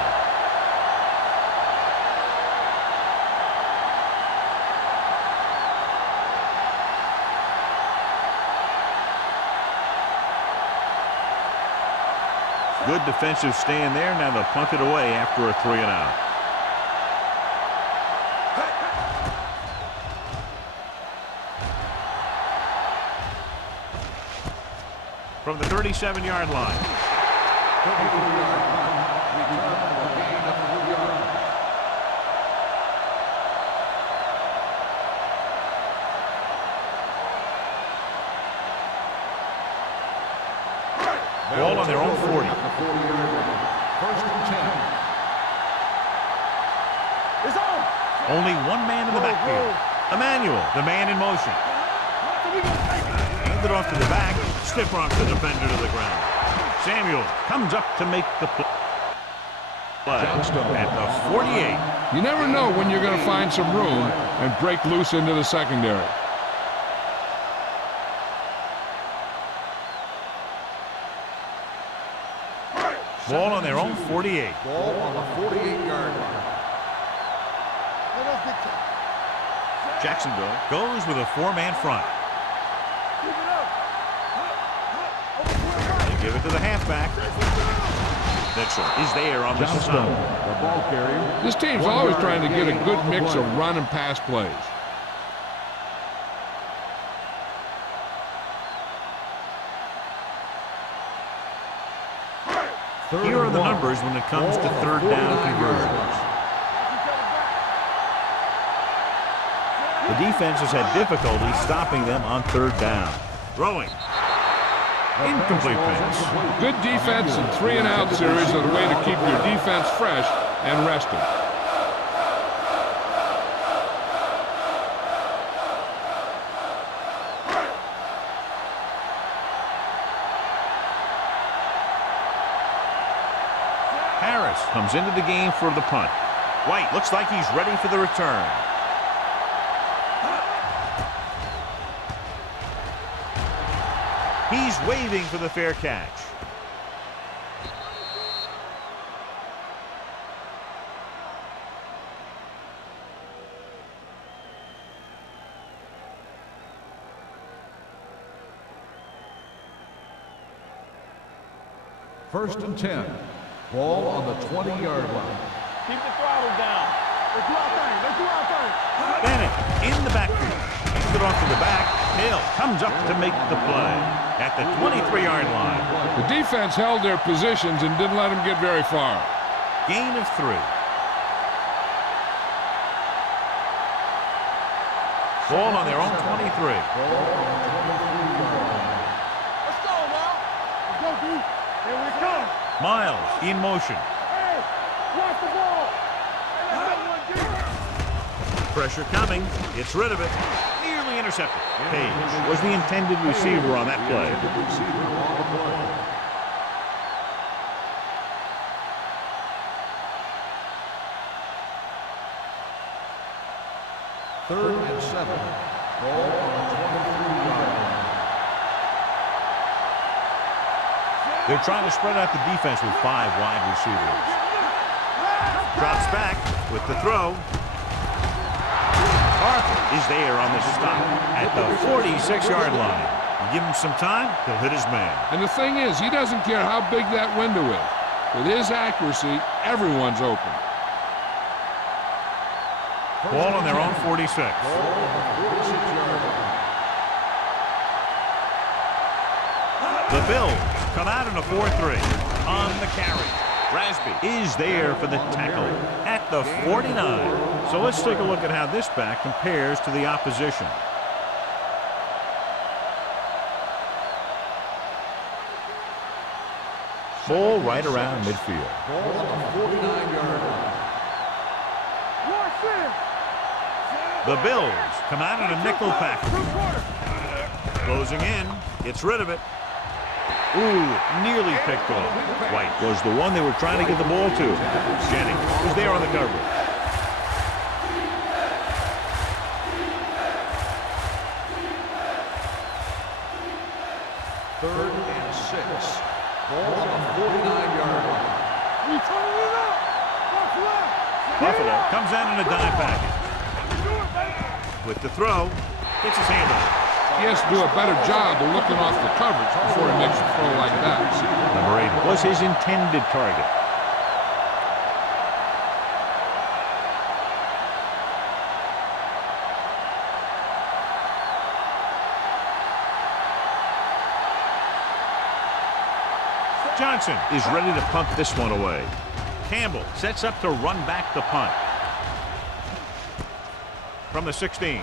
Good defensive stand there. Now they'll punt it away after a 3-and-out. From the 37-yard line. 34-yard line. Return for a gain of 3 yards. Ball on their own 40. At the 40-yard line. First and 10. It's on. Only one man in the backfield. Emmanuel, the man in motion. Hand it off to the back. Stiff rocks the defender to the ground. Samuel comes up to make the play. At the 48. You never know when you're going to find some room and break loose into the secondary. Ball on their own 48. Ball on the 48-yard line. Let us get to. Jacksonville goes with a 4-man front. Keep it up. They give it to the halfback. Mitchell is there on the stop. The ball carrier. This team's always trying to get a good mix of run and pass plays. Here are the numbers when it comes to third down conversions. The defense has had difficulty stopping them on third down. Throwing. Incomplete pass. Good defense and 3-and-out series are the way to keep your defense fresh and rested. Harris comes into the game for the punt. White looks like he's ready for the return. He's waving for the fair catch. First and 10. Ball on the 20-yard line. Keep the throttle down. Let's do our thing. Let's do our thing. Bennett in the backfield. Hands it off to the back. Hill comes up to make the play at the 23-yard line. The defense held their positions and didn't let them get very far. Gain of 3. Ball on their own 23. Let's go now. Let's go, D. Here we come. Miles in motion. Hey, watch the ball. Hey, let's go, one deep. Pressure coming. Gets rid of it. Nearly intercepted. Page was the intended receiver on that play. Third and 7. Ball on the 23-yard line. They're trying to spread out the defense with 5 wide receivers. Drops back with the throw. Arthur is there on the stop at the 46-yard line. You give him some time, he'll hit his man. And the thing is, he doesn't care how big that window is. With his accuracy, everyone's open. Ball on their own 46. The Bills come out in a 4-3 on the carry. Rasby is there for the tackle at the 49. So let's take a look at how this back compares to the opposition. Ball right around midfield. Ball on the 49-yard line. Watch this. The Bills come out in a nickel package. Closing in, gets rid of it. Ooh, nearly picked off. White was the one they were trying to get the ball to. Jennings was there on the coverage. Third and 6. Ball on the 49-yard line. We turning it up. Watch left. Buffalo comes out in a dime package. With the throw, gets his hand on it. He has to do a better job of looking off the coverage before he makes a throw like that. Number 8 was his intended target. Johnson is ready to punt this one away. Campbell sets up to run back the punt. From the 16.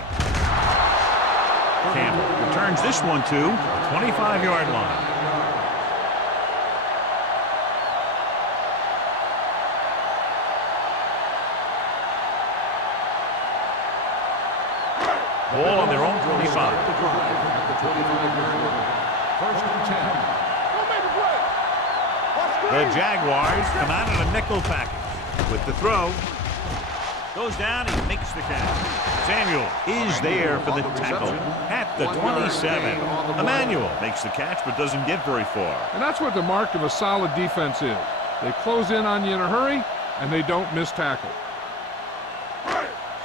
Campbell returns this one to the 25-yard line. Ball on their own 25. At the 25-yard line. First and 10. Don't make a play. Watch The screen. Jaguars come out in a nickel package. With the throw, goes down, he makes the catch. Samuel is there for the tackle at the 27. Emmanuel makes the catch but doesn't get very far. And that's what the mark of a solid defense is. They close in on you in a hurry, and they don't miss tackle.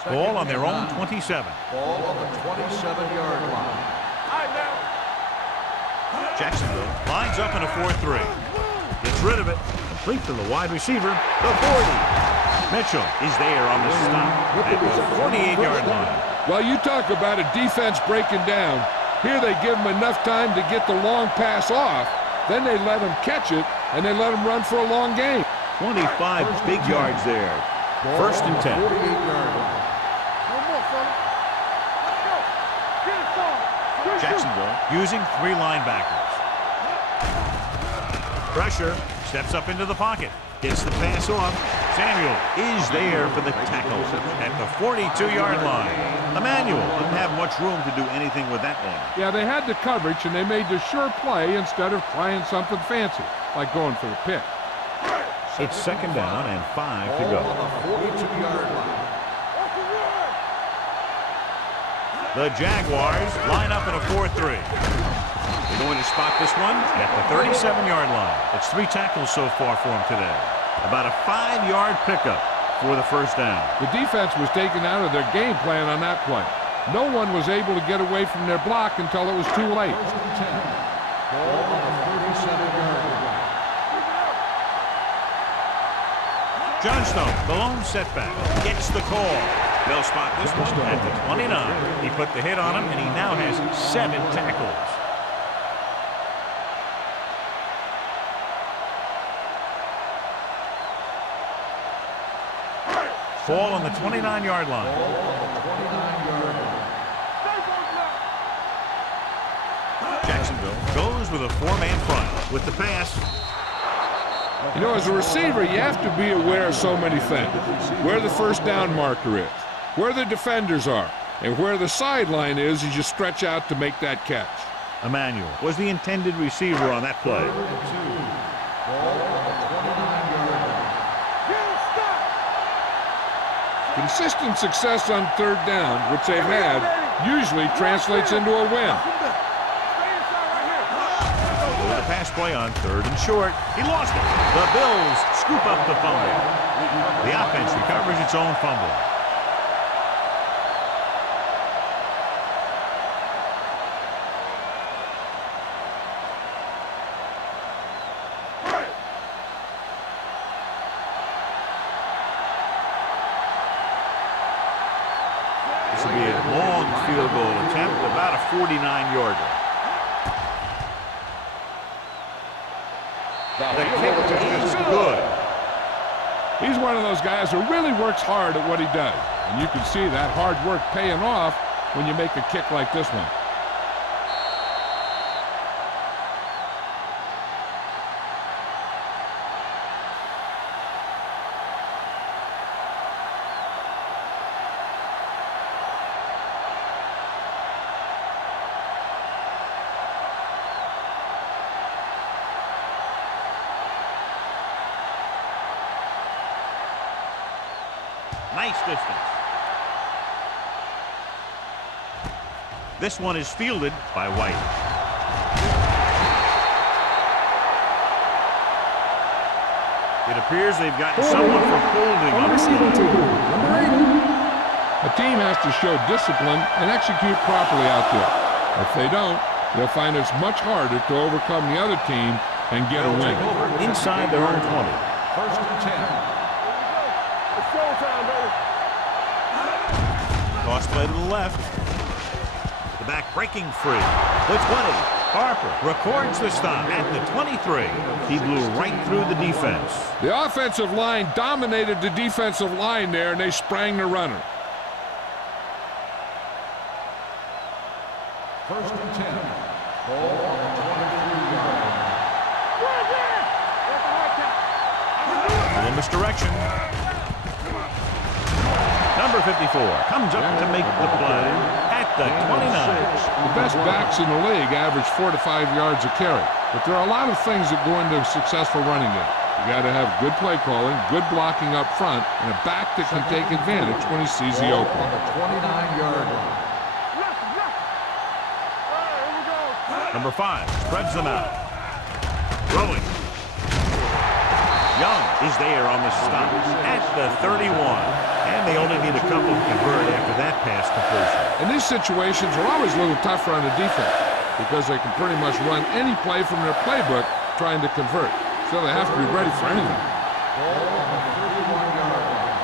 Ball on their own 27. Ball on the 27-yard line. All right, now. Jacksonville lines up in a 4-3. Gets rid of it. Complete to the wide receiver, the 40. Mitchell is there on the stop at the 48-yard line. Well, you talk about a defense breaking down. Here they give them enough time to get the long pass off. Then they let them catch it, and they let them run for a long game. 25 big yards there. First and 10. 48-yard line. One more, fella. Let's go. Get it, son. Jacksonville using 3 linebackers. Pressure. Steps up into the pocket. Gets the pass off. Samuel is there for the tackle at the 42-yard line. Emmanuel didn't have much room to do anything with that one. Yeah, they had the coverage, and they made the sure play instead of trying something fancy, like going for the pick. It's second down and 5 to go. On the 42-yard line. The Jaguars line up in a 4-3. They're going to spot this one at the 37-yard line. It's 3 tackles so far for him today. About a 5-yard pickup for the first down. The defense was taken out of their game plan on that play. No one was able to get away from their block until it was too late. First and 10. Ball on the 37-yard line. Johnstone, the lone setback, gets the call. They'll spot this one at the 29. He put the hit on him, and he now has 7 tackles. Ball on the 29-yard line. Jacksonville goes with a 4-man front with the pass. You know, as a receiver, you have to be aware of so many things. Where the first down marker is, where the defenders are, and where the sideline is as you stretch out to make that catch. Emmanuel was the intended receiver on that play. Consistent success on third down, which they've had, usually translates into a win. With a pass play on third and short. He lost it. The Bills scoop up the fumble. The offense recovers its own fumble. This will be a long field goal attempt, about a 49-yarder. The kick is good. He's one of those guys who really works hard at what he does. And you can see that hard work paying off when you make a kick like this one. Nice distance. This one is fielded by White. It appears they've gotten someone for holding On on the the receiving play. team, number 80. A team has to show discipline and execute properly out there. If they don't, they'll find it's much harder to overcome the other team and get a win. Inside their own 20. First and 10. It's showtime, baby. Toss play to the left. The back breaking free. The 20. Harper records the stop at the 23. He blew right through the defense. The offensive line dominated the defensive line there, and they sprang the runner. First and 10. Ball on the 23-yard line. A little misdirection. Number 54 comes up to make the play at the 29. The best backs in the league average 4 to 5 yards a carry. But there are a lot of things that go into a successful running game. You got to have good play calling, good blocking up front, and a back that can take advantage when he sees the Ball on opening. the 29-yard line. Number 5 spreads them out. Throwing. Young is there on the stop at the 31. And they only need a couple to convert after that pass completion. And these situations are always a little tougher on the defense because they can pretty much run any play from their playbook trying to convert. So they have to be ready for anything. Ball on the 31-yard line.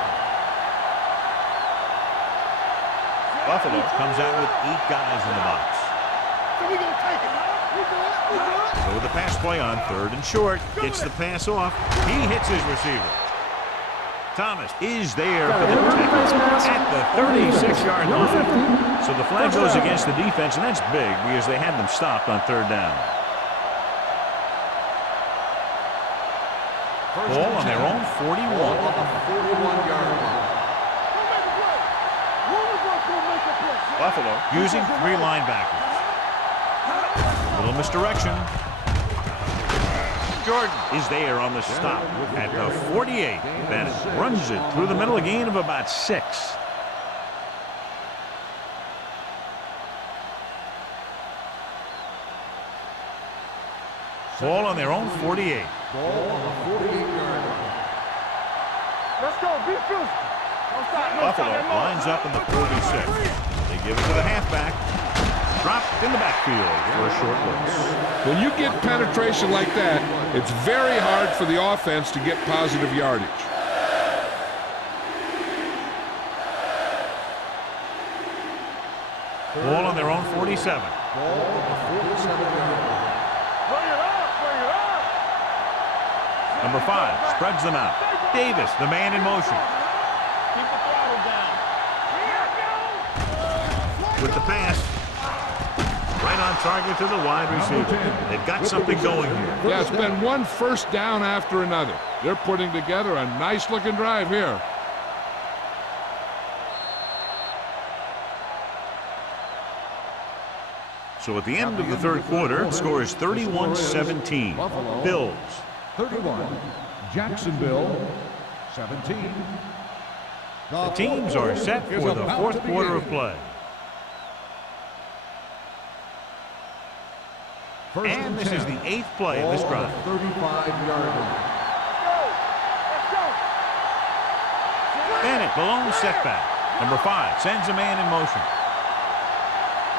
Buffalo comes out with 8 guys in the box. So we gonna take it. We good. So with the pass play on third and short, gets the pass off. He hits his receiver. Thomas is there for the tackle at the 36-yard line. So the flag goes against the defense, and that's big because they had them stopped on third down. Ball on their own 41. Ball on the 41-yard line. Buffalo using 3 linebackers. Little misdirection. Jordan is there on the stop at the 48. That runs it through the middle, a gain of about 6. Ball on their own 48. Ball on the 48-yard line. Let's go. Be physical. Don't stop. Buffalo lines up in the 46. They give it to the halfback. Dropped in the backfield for a short loss. When you get penetration like that, it's very hard for the offense to get positive yardage. Ball on their own 47. Ball on the 47-yard line. Bring it up. Bring it up. Number 5 spreads them out. Davis, the man in motion. Keep the throttle down. With the pass. Right on target to the wide receiver. They've got something going here. Yeah, it's been one first down after another. They're putting together a nice-looking drive here. So at the end of the third quarter, the score is 31-17. Bills. 31. Jacksonville, 17. The teams are set for the fourth quarter of play. And this is the 8th play of this drive. 35-yard line. Bennett, the lone setback. Number 5 sends a man in motion.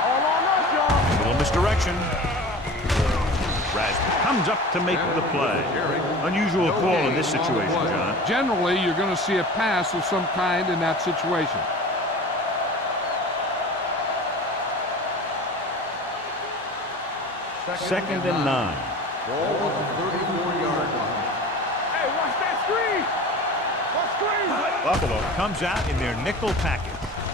All on us, y'all. Little misdirection. Rasmus comes up to make the play. Unusual call in this situation, John. Generally, you're going to see a pass of some kind in that situation. Second and 9. Ball on the 34-yard line. Hey, watch that screen. Watch screen. Buffalo comes out in their nickel package.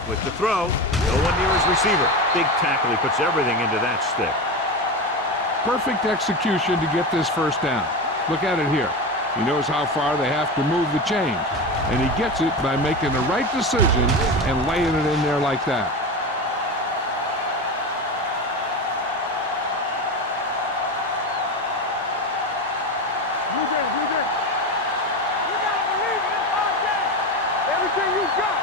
With the throw, no one near his receiver. Big tackle. He puts everything into that stick. Perfect execution to get this first down. Look at it here. He knows how far they have to move the chains, and he gets it by making the right decision and laying it in there like that. You got to believe it. Everything you got.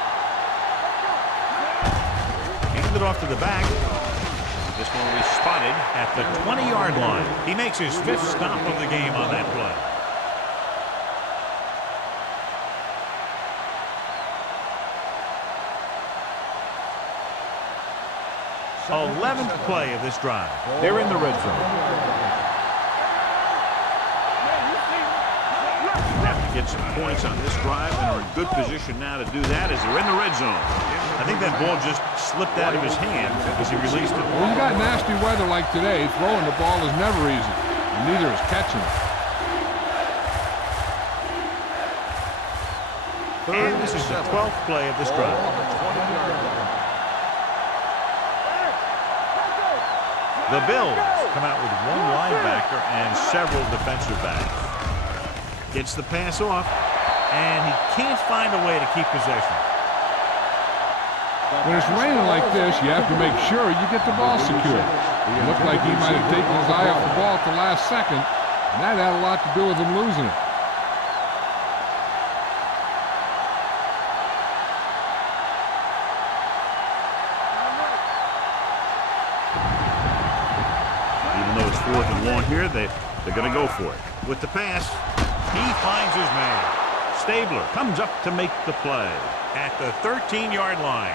Handed off to the back. This one will be spotted at the 20-yard line. He makes his 5th stop of the game on that play. 11th play of this drive. They're in the red zone. Have to get some points on this drive and are in good position now to do that as they're in the red zone. I think that ball just slipped out of his hand as he released it. When you got nasty weather like today, throwing the ball is never easy, and neither is catching it. And this is the 12th play of this drive. The Bills come out with 1 linebacker and several defensive backs. Gets the pass off, and he can't find a way to keep possession. When it's raining like this, you have to make sure you get the ball secured. It looked like he might have taken his eye off the ball at the last second, and that had a lot to do with him losing it. Fourth and 1 here. They're going to go for it. With the pass, he finds his man. Stabler comes up to make the play at the 13-yard line.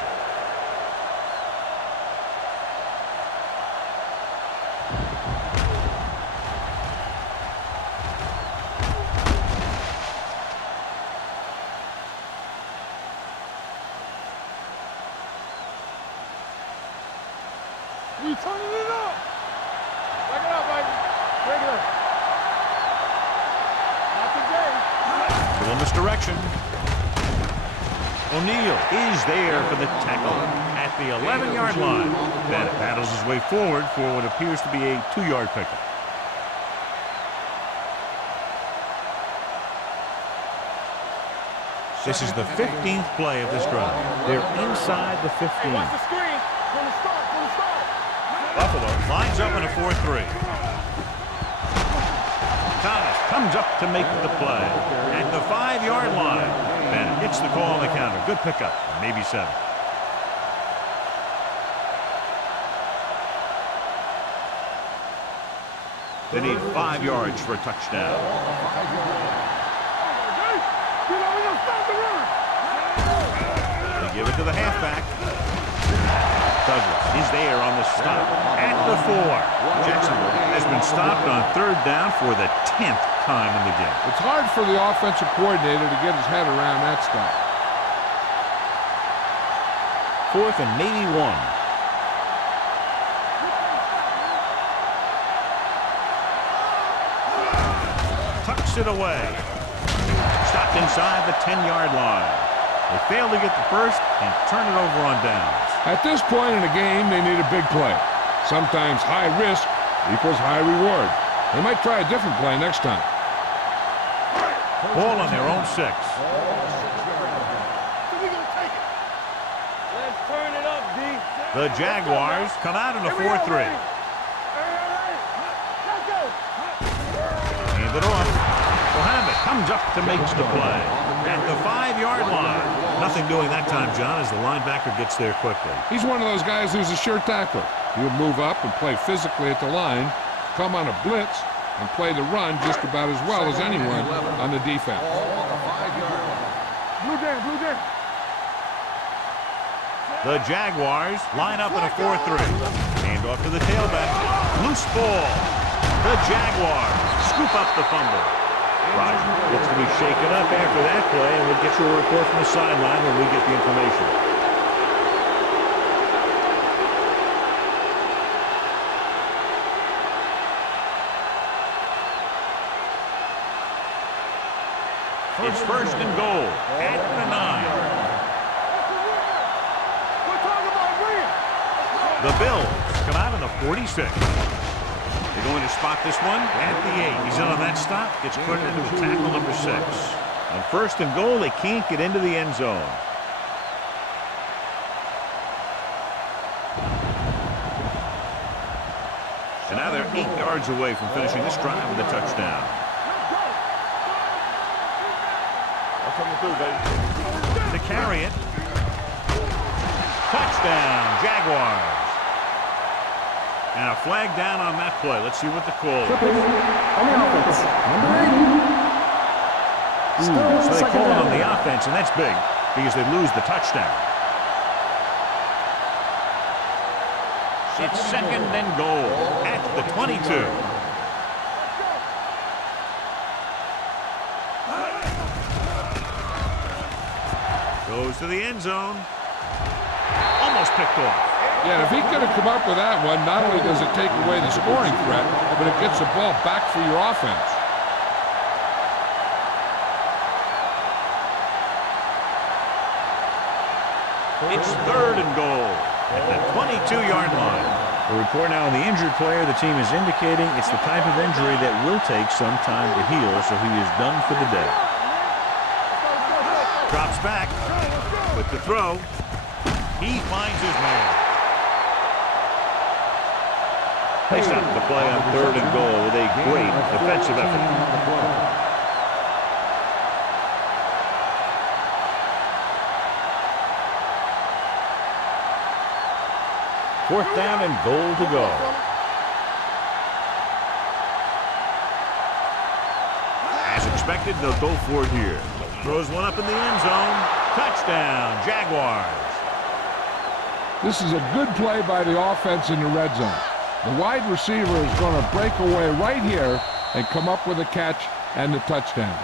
We turning it up. Break it up, baby. Break it up. Not today. Little misdirection. O'Neal is there for the tackle at the 11-yard line. Bennett battles his way forward for what appears to be a 2-yard pickup. This is the 15th play of this drive. They're inside the 15. Watch the screen. From the start. Buffalo lines up in a 4-3. Thomas comes up to make the play at the 5-yard line. And gets the call on the counter. Good pickup. Maybe 7. They need 5 yards for a touchdown. They give it to the halfback. Douglas is there on the stop at the 4. Jacksonville has been stopped on 3rd down for the 10th time in the game. It's hard for the offensive coordinator to get his head around that stop. 4th and maybe 1. Tucks it away. Stopped inside the 10-yard line. They failed to get the first and turn it over on downs. At this point in the game, they need a big play. Sometimes high risk equals high reward. They might try a different play next time. Ball on their own 6. Let's turn it up, D. The Jaguars come out in a 4-3. Hand it off. Mohammed comes up to make the play at the 5-yard line. Nothing doing that time, John, as the linebacker gets there quickly. He's one of those guys who's a sure tackler. He'll move up and play physically at the line, come on a blitz, and play the run just about as well as anyone on the defense. Blue down. The Jaguars line up in a 4-3. Hand off to the tailback. Loose ball. The Jaguars scoop up the fumble. Rodgers looks to be shaken up after that play, and we'll get you a report from the sideline when we get the information. It's 1st and goal at the 9. The Bills come out in the 46. They're going to spot this one at the 8. He's in on that stop. Gets credited with tackle number 6. On 1st and goal, they can't get into the end zone. And now they're 8 yards away from finishing this drive with a touchdown. To carry it. Touchdown, Jaguars. And a flag down on that play. Let's see what the call is. On the offense, number 80. Still So they second call it down. on the offense, and that's big because they lose the touchdown. It's 2nd and goal at the 22. Goes to the end zone. Almost picked off. Yeah, if he could have come up with that one, not only does it take away the scoring threat, but it gets the ball back for your offense. It's 3rd and goal at the 22-yard line. The report now on the injured player. The team is indicating it's the type of injury that will take some time to heal, so he is done for the day. Drops back with the throw. He finds his man. They stop the play on 3rd and goal with a great defensive effort. 4th down and goal to go. As expected, they'll go for it here. Throws one up in the end zone. Touchdown, Jaguars. This is a good play by the offense in the red zone. The wide receiver is going to break away right here and come up with a catch and the touchdown.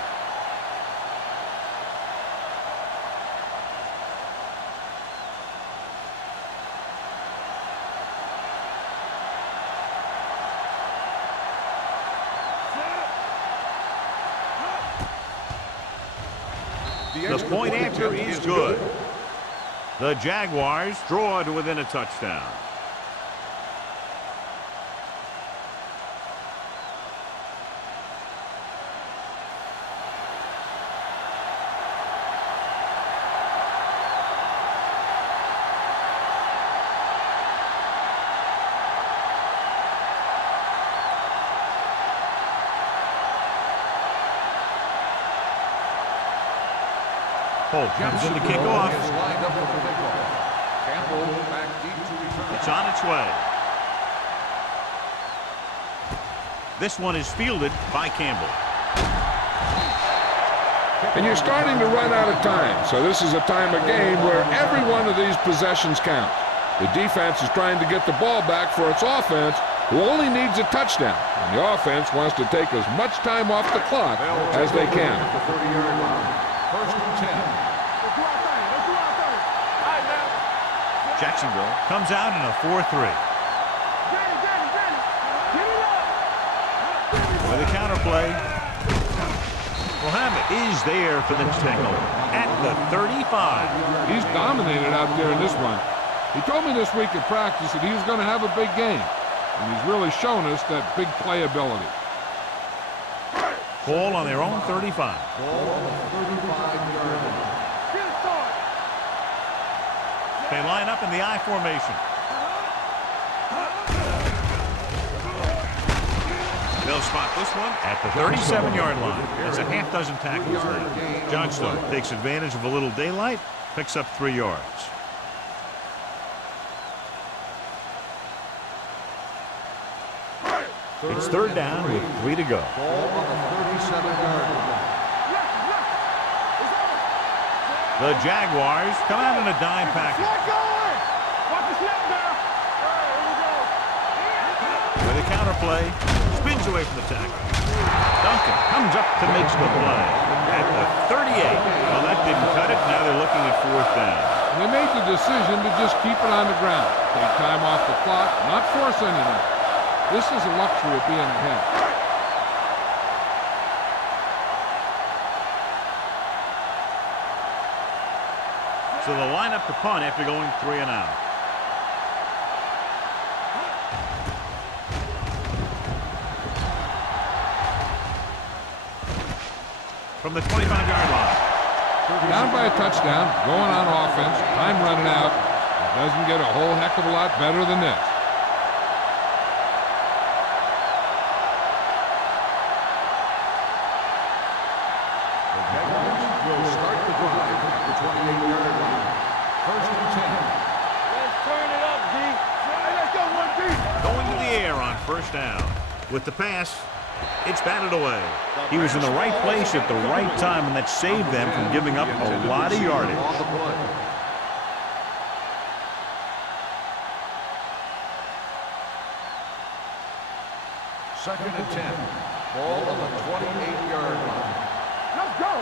The point after is good. The Jaguars draw to within a touchdown. Holt comes in to kick off. Is lined up for the kickoff. Campbell back deep to return. It's on its way. This one is fielded by Campbell. And you're starting to run out of time, so this is a time of game where every one of these possessions counts. The defense is trying to get the ball back for its offense, who only needs a touchdown, and the offense wants to take as much time off the clock as they can. At the 30-yard line. First and 10. Let's do our thing. Let's do our thing. All right, now. Jacksonville comes out in a 4-3. Danny. Get it up. With a counter play, Muhammad is there for the tackle at the 35. He's dominated out there in this one. He told me this week at practice that he was going to have a big game, and he's really shown us that big playability. Ball on their own 35. Ball on the 35-yard line. Get it started. They line up in the I formation. They'll spot this one at the 37-yard line. That's a half dozen tackles there. Johnstone takes advantage of a little daylight, picks up 3 yards. It's third down with 3 to go. Ball on the 37-yard line. The Jaguars come out in a dime package. Slap going. Watch the snap now. All right, here we go. With a counter play, spins away from the tackle. Duncan comes up to make the play at the 38. Well, that didn't cut it. Now they're looking at 4th down. And they made the decision to just keep it on the ground, take time off the clock, not force anything. This is a luxury of being ahead. So they'll line up to punt after going 3 and out. From the 25-yard line. Down by a touchdown, going on offense, time running out. It doesn't get a whole heck of a lot better than this. The Jaguars will start the drive at the 28-yard line. First and 10. Let's turn it up, D. Hey, let's go, 1D. Going to the air on 1st down. With the pass, it's batted away. He was in the right place at the right time, and that saved them from giving up a lot of yardage. On the play. Second and 10. Ball on the 28-yard line. Let's go.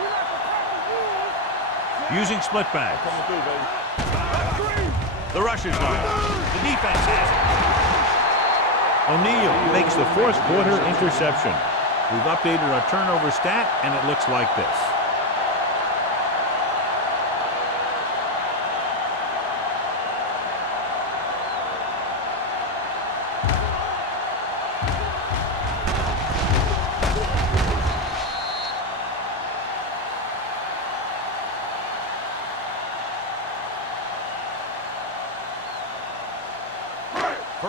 We like to practice rules. Using split back. Coming through, baby. The rush is gone. The defense has it. O'Neal makes the 4th quarter interception. We've updated our turnover stat, and it looks like this.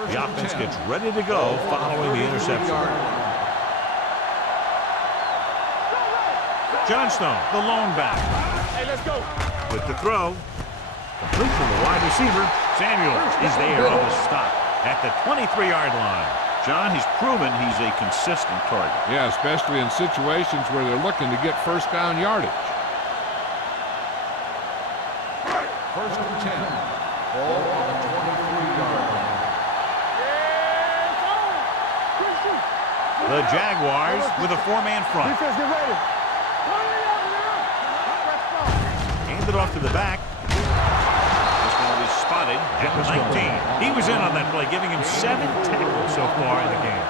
The offense gets ready to go following the interception. Johnstone, the lone back. Hey, let's go. With the throw, complete from the wide receiver. Samuel is there on the stop at the 23-yard line. John, he's proven he's a consistent target. Yeah, especially in situations where they're looking to get 1st down yardage. First and 10. Ball on the 23-yard line. The Jaguars with a 4-man front. Defense, get ready. Hurry up now. Handed off to the back. This one is spotted at the 19. He was in on that play, giving him 7 tackles so far in the game.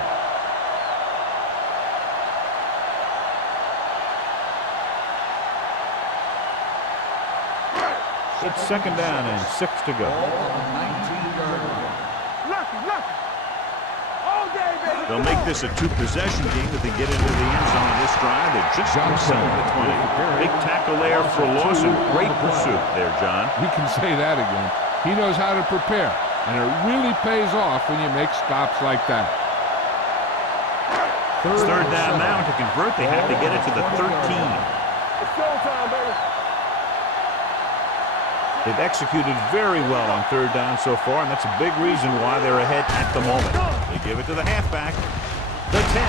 It's 2nd down and 6 to go. Ball on the 19-yard line. Lucky. All day, baby. They'll make this a 2-possession game if they get into the end zone on this drive. They're just outside the 20. Big tackle there for a loss and great pursuit there, John. You can say that again. He knows how to prepare, and it really pays off when you make stops like that. It's 3rd down now. To convert, they have to get it to the 13. It's showtime, baby. They've executed very well on third down so far, and that's a big reason why they're ahead at the moment. They give it to the halfback. The 10.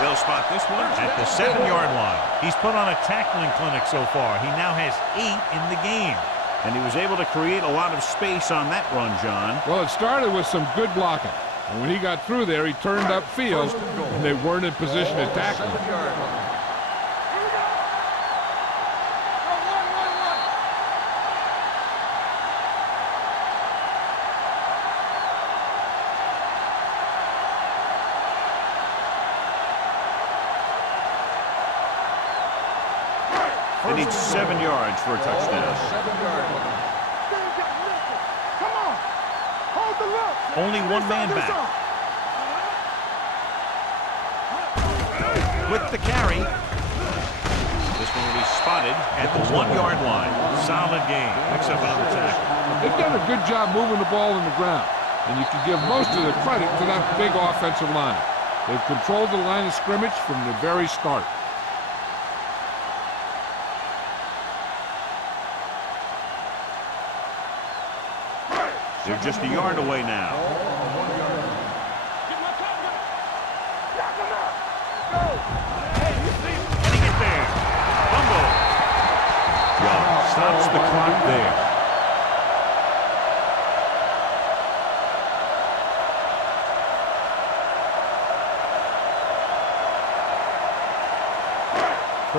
They'll spot this one at the 7-yard line. He's put on a tackling clinic so far. He now has 8 in the game. And he was able to create a lot of space on that run, John. Well, it started with some good blocking. And when he got through there, he turned upfield, and they weren't in position to tackle him. They need 7 yards for a touchdown. 7-yard line. Come on. Hold the look. Only one man back. With the carry. This one will be spotted at the 1-yard line. Solid game. Picks up another tackle. They've done a good job moving the ball in the ground, and you can give most of the credit to that big offensive line. They've controlled the line of scrimmage from the very start. They're just a yard away now. Getting it there. Fumble. Young stops the clock there.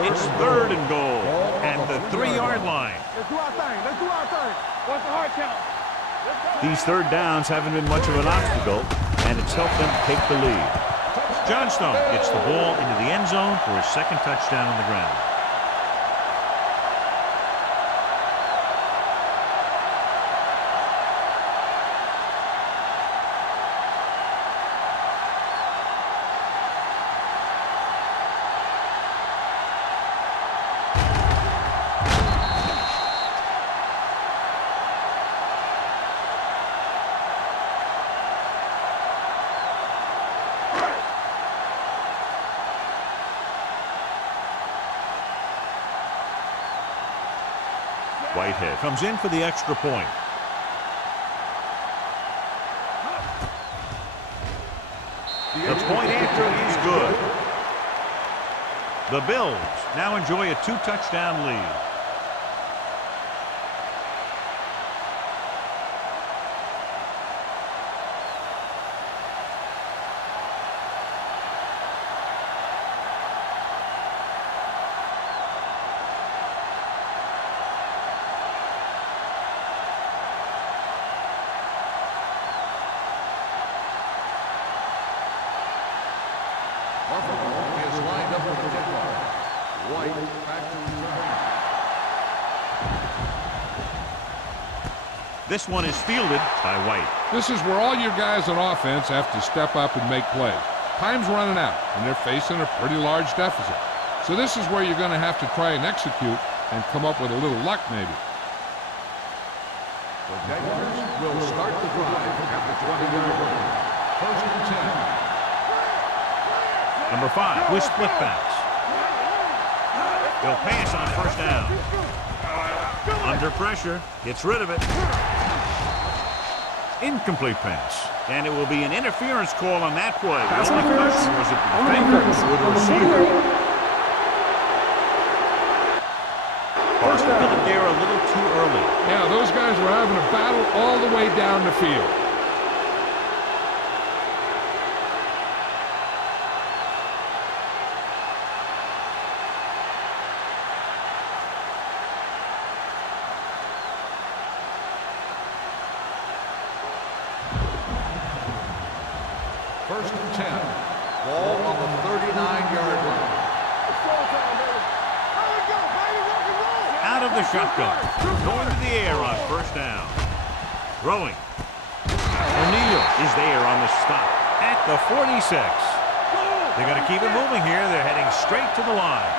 It's 3rd and goal at the 3-yard line. Let's do our thing. Let's do our thing. What's the hard count? These third downs haven't been much of an obstacle, and it's helped them take the lead. Johnstone gets the ball into the end zone for his 2nd touchdown on the ground. Whitehead comes in for the extra point. The point after is good. The Bills now enjoy a 2-touchdown lead. Buffalo is lined up with the kickoff. White back to return. This one is fielded by White. This is where all your guys on offense have to step up and make plays. Time's running out, and they're facing a pretty large deficit. So this is where you're going to have to try and execute and come up with a little luck, maybe. The Jaguars will start the drive at the 20-yard line. 1st and 10. Number 5 with split backs. They'll pass on 1st down. Under pressure, gets rid of it. Incomplete pass. And it will be an interference call on that play. Pass The only interference. question was it the On the defender defense. or the On the receiver? 48. First down there a little too early. Yeah, those guys were having a battle all the way down the field. First and 10. Ball on the 39-yard line. Out of the shotgun. Going to the air on 1st down. Throwing. O'Neal is there on the stop at the 46. They're going to keep it moving here. They're heading straight to the line.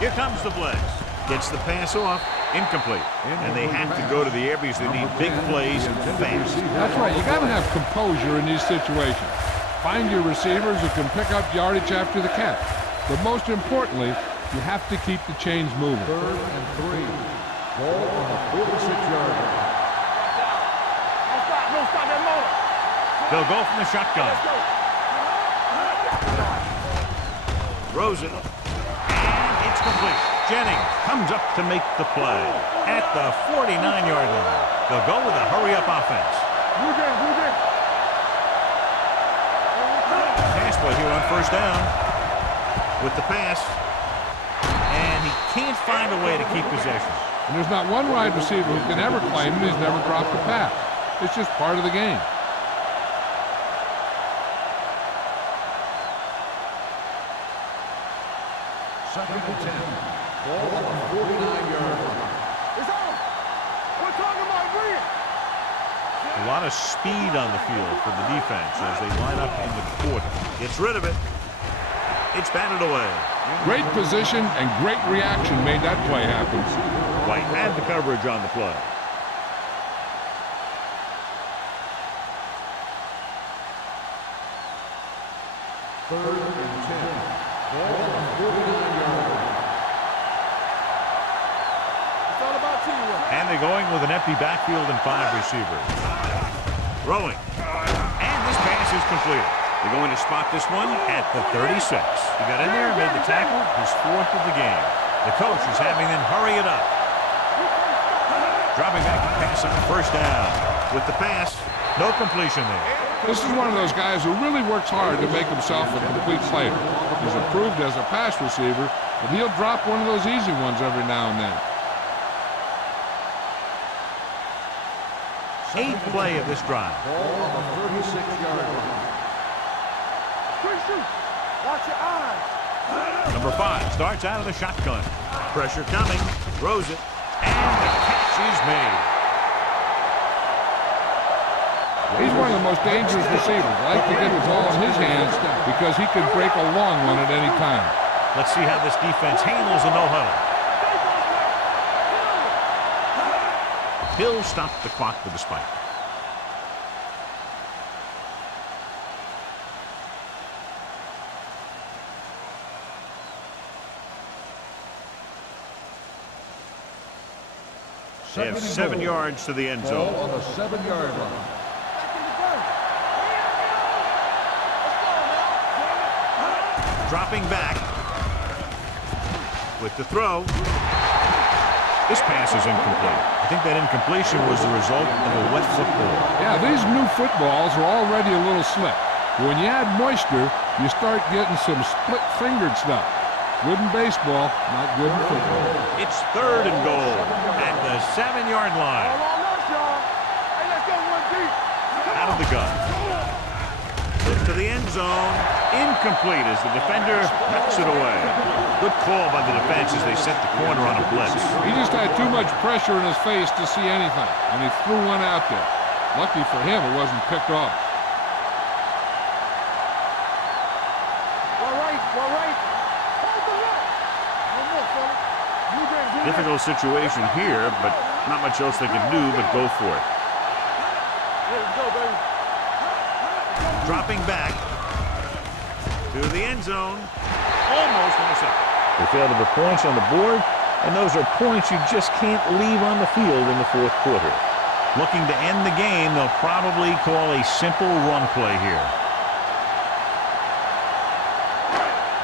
Here comes the blitz. Gets the pass off. Incomplete. And they have to go to the air because they need big plays fast. That's right. You got to have composure in these situations. Find your receivers who can pick up yardage after the catch. But most importantly, You have to keep the chains moving. 3rd and 3. Ball on the 46-yard line. Don't stop that motor. They'll go from the shotgun. Let's go. Throws it. And it's complete. Jennings comes up to make the play at the 49-yard line. They'll go with a hurry-up offense. Blue game. Pass play here on 1st down with the pass. And he can't find a way to keep possession. And there's not one wide receiver who can ever claim he's never dropped a pass. It's just part of the game. Second and 10. Ball on the 49-yard line. It's on. We're talking about green. A lot of speed on the field for the defense as they line up in the quarter. Gets rid of it. It's batted away. Great position and great reaction made that play happen. White had the coverage on the play. Third and 10. Ball on the 49-yard line. It's all about teamwork. And they're going with an empty backfield and 5 receivers. Throwing. And this pass is completed. They're going to spot this one at the 36. He got in there and made the tackle, his 4th of the game. The coach is having them hurry it up. Dropping back to pass on 1st down. With the pass, no completion there. This is one of those guys who really works hard to make himself a complete player. He's improved as a pass receiver, but he'll drop one of those easy ones every now and then. 8th play of this drive. Ball on the 36-yard line. Quick shoot. Watch your eyes. Number 5 starts out of the shotgun. Pressure coming, throws it, and the catch is made. He's one of the most dangerous receivers. I like to get the ball in his hands because he can break a long one at any time. Let's see how this defense handles a no-huddle. Hill stopped the clock with a spike. They have 7 yards to the end zone. Ball on the 7-yard line. Dropping back with the throw. This pass is incomplete. I think that incompletion was the result of a wet football. Yeah, these new footballs are already a little slick. When you add moisture, you start getting some split-fingered stuff. Good in baseball, not good in football. It's 3rd and goal at the 7-yard line. Hold on us, y'all. Hey, let's go one deep. Out of the gun. Flip to the end zone. Incomplete as the defender knocks it away. Good call by the defense as they set the corner on a blitz. He just had too much pressure in his face to see anything, and he threw one out there. Lucky for him, it wasn't picked off. Well, right. Hold the look. No more, fella. Blue game. Difficult situation here, but not much else they can do but go for it. Here we go, baby. Dropping back to the end zone. Almost intercepted. They failed to put points on the board, and those are points you just can't leave on the field in the 4th quarter. Looking to end the game, they'll probably call a simple run play here.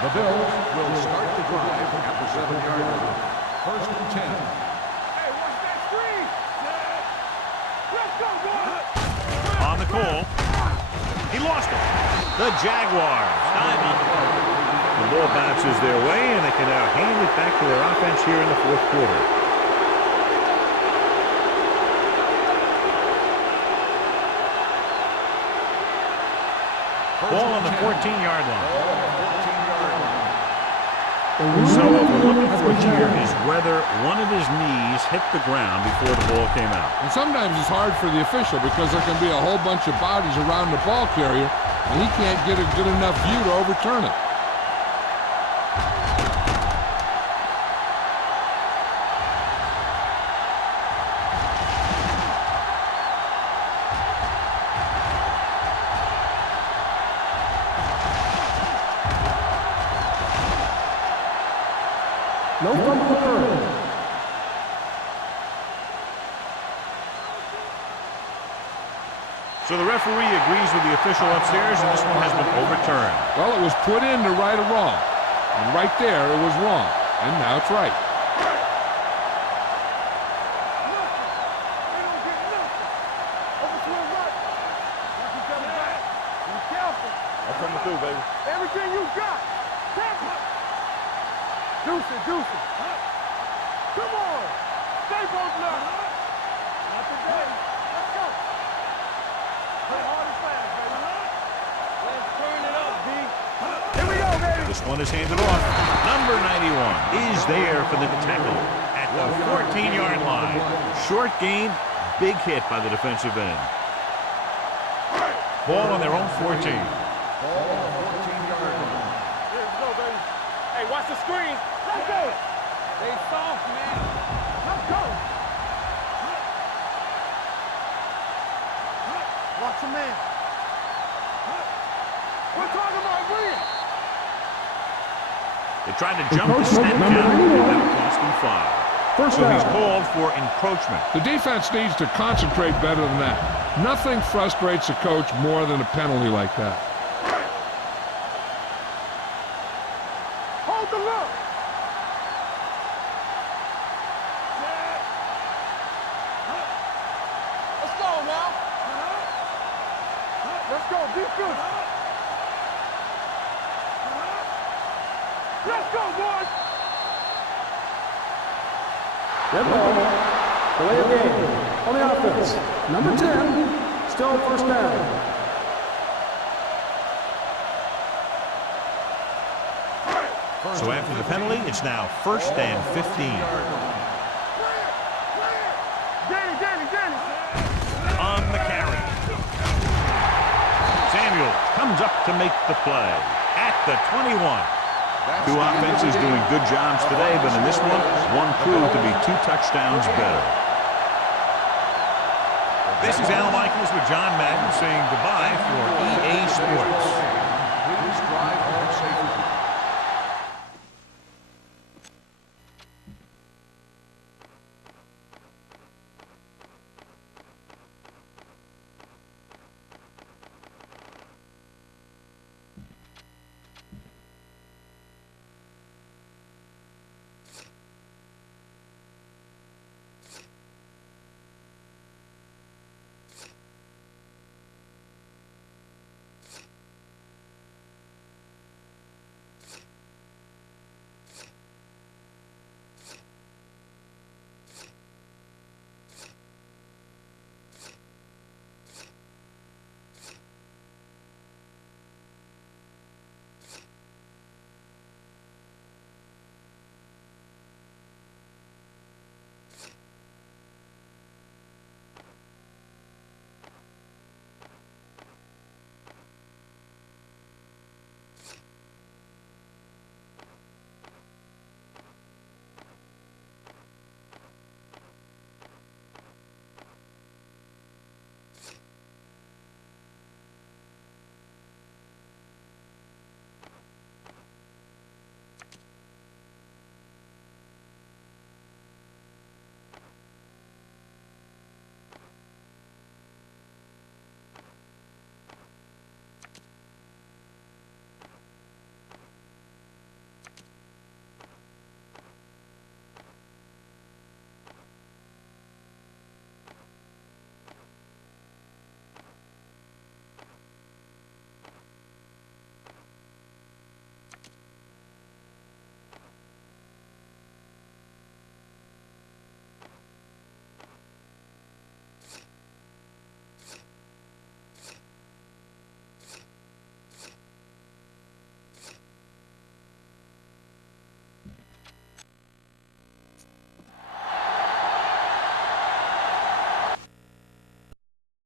The Bills will start the drive at the 7-yard line. 1st and 10. Hey, watch that screen. Let's go, boy. On the call. He lost it. The Jaguars time on the clock. The ball bounces their way, and they can now hand it back to their offense here in the 4th quarter. Ball on the 14-yard line. So what we're looking for here is whether one of his knees hit the ground before the ball came out. And sometimes it's hard for the official because there can be a whole bunch of bodies around the ball carrier, and he can't get a good enough view to overturn it. No fumble occurred. So the referee agrees with the official upstairs, and this one has been overturned. Well, it was put in to right a wrong. And right there, it was wrong. And now it's right. Coming through, baby. Everything you got. Deuce it, deuce it. Come on. Stay both left. Not today. Let's go. Play hard and fast, baby. Let's turn it up, B. Here we go, baby. This one is handed off. Number 91 is there for the tackle at the 14-yard line. Short gain, big hit by the defensive end. Ball on their own 14. Ball on the 14-yard line. Here we go, baby. Hey, watch the screen. Let's go. They soft, man. Let's go. Watch the man. We're talking about win. They tried to jump the snap count, and that cost them 5. First So he's down. called for encroachment. The defense needs to concentrate better than that. Nothing frustrates a coach more than a penalty like that. Hold the look. Let's go now. Let's go, defense. Let's go, boys. Red ball. Delay of game. On the offense. Number 10. Still first down. So after the penalty, it's now 1st and 15. Danny. On the carry. Samuel comes up to make the play at the 21. Two offenses doing good jobs today, but in this one proved to be 2 touchdowns better. This is Al Michaels with John Madden saying goodbye for EA Sports. Please drive home safely.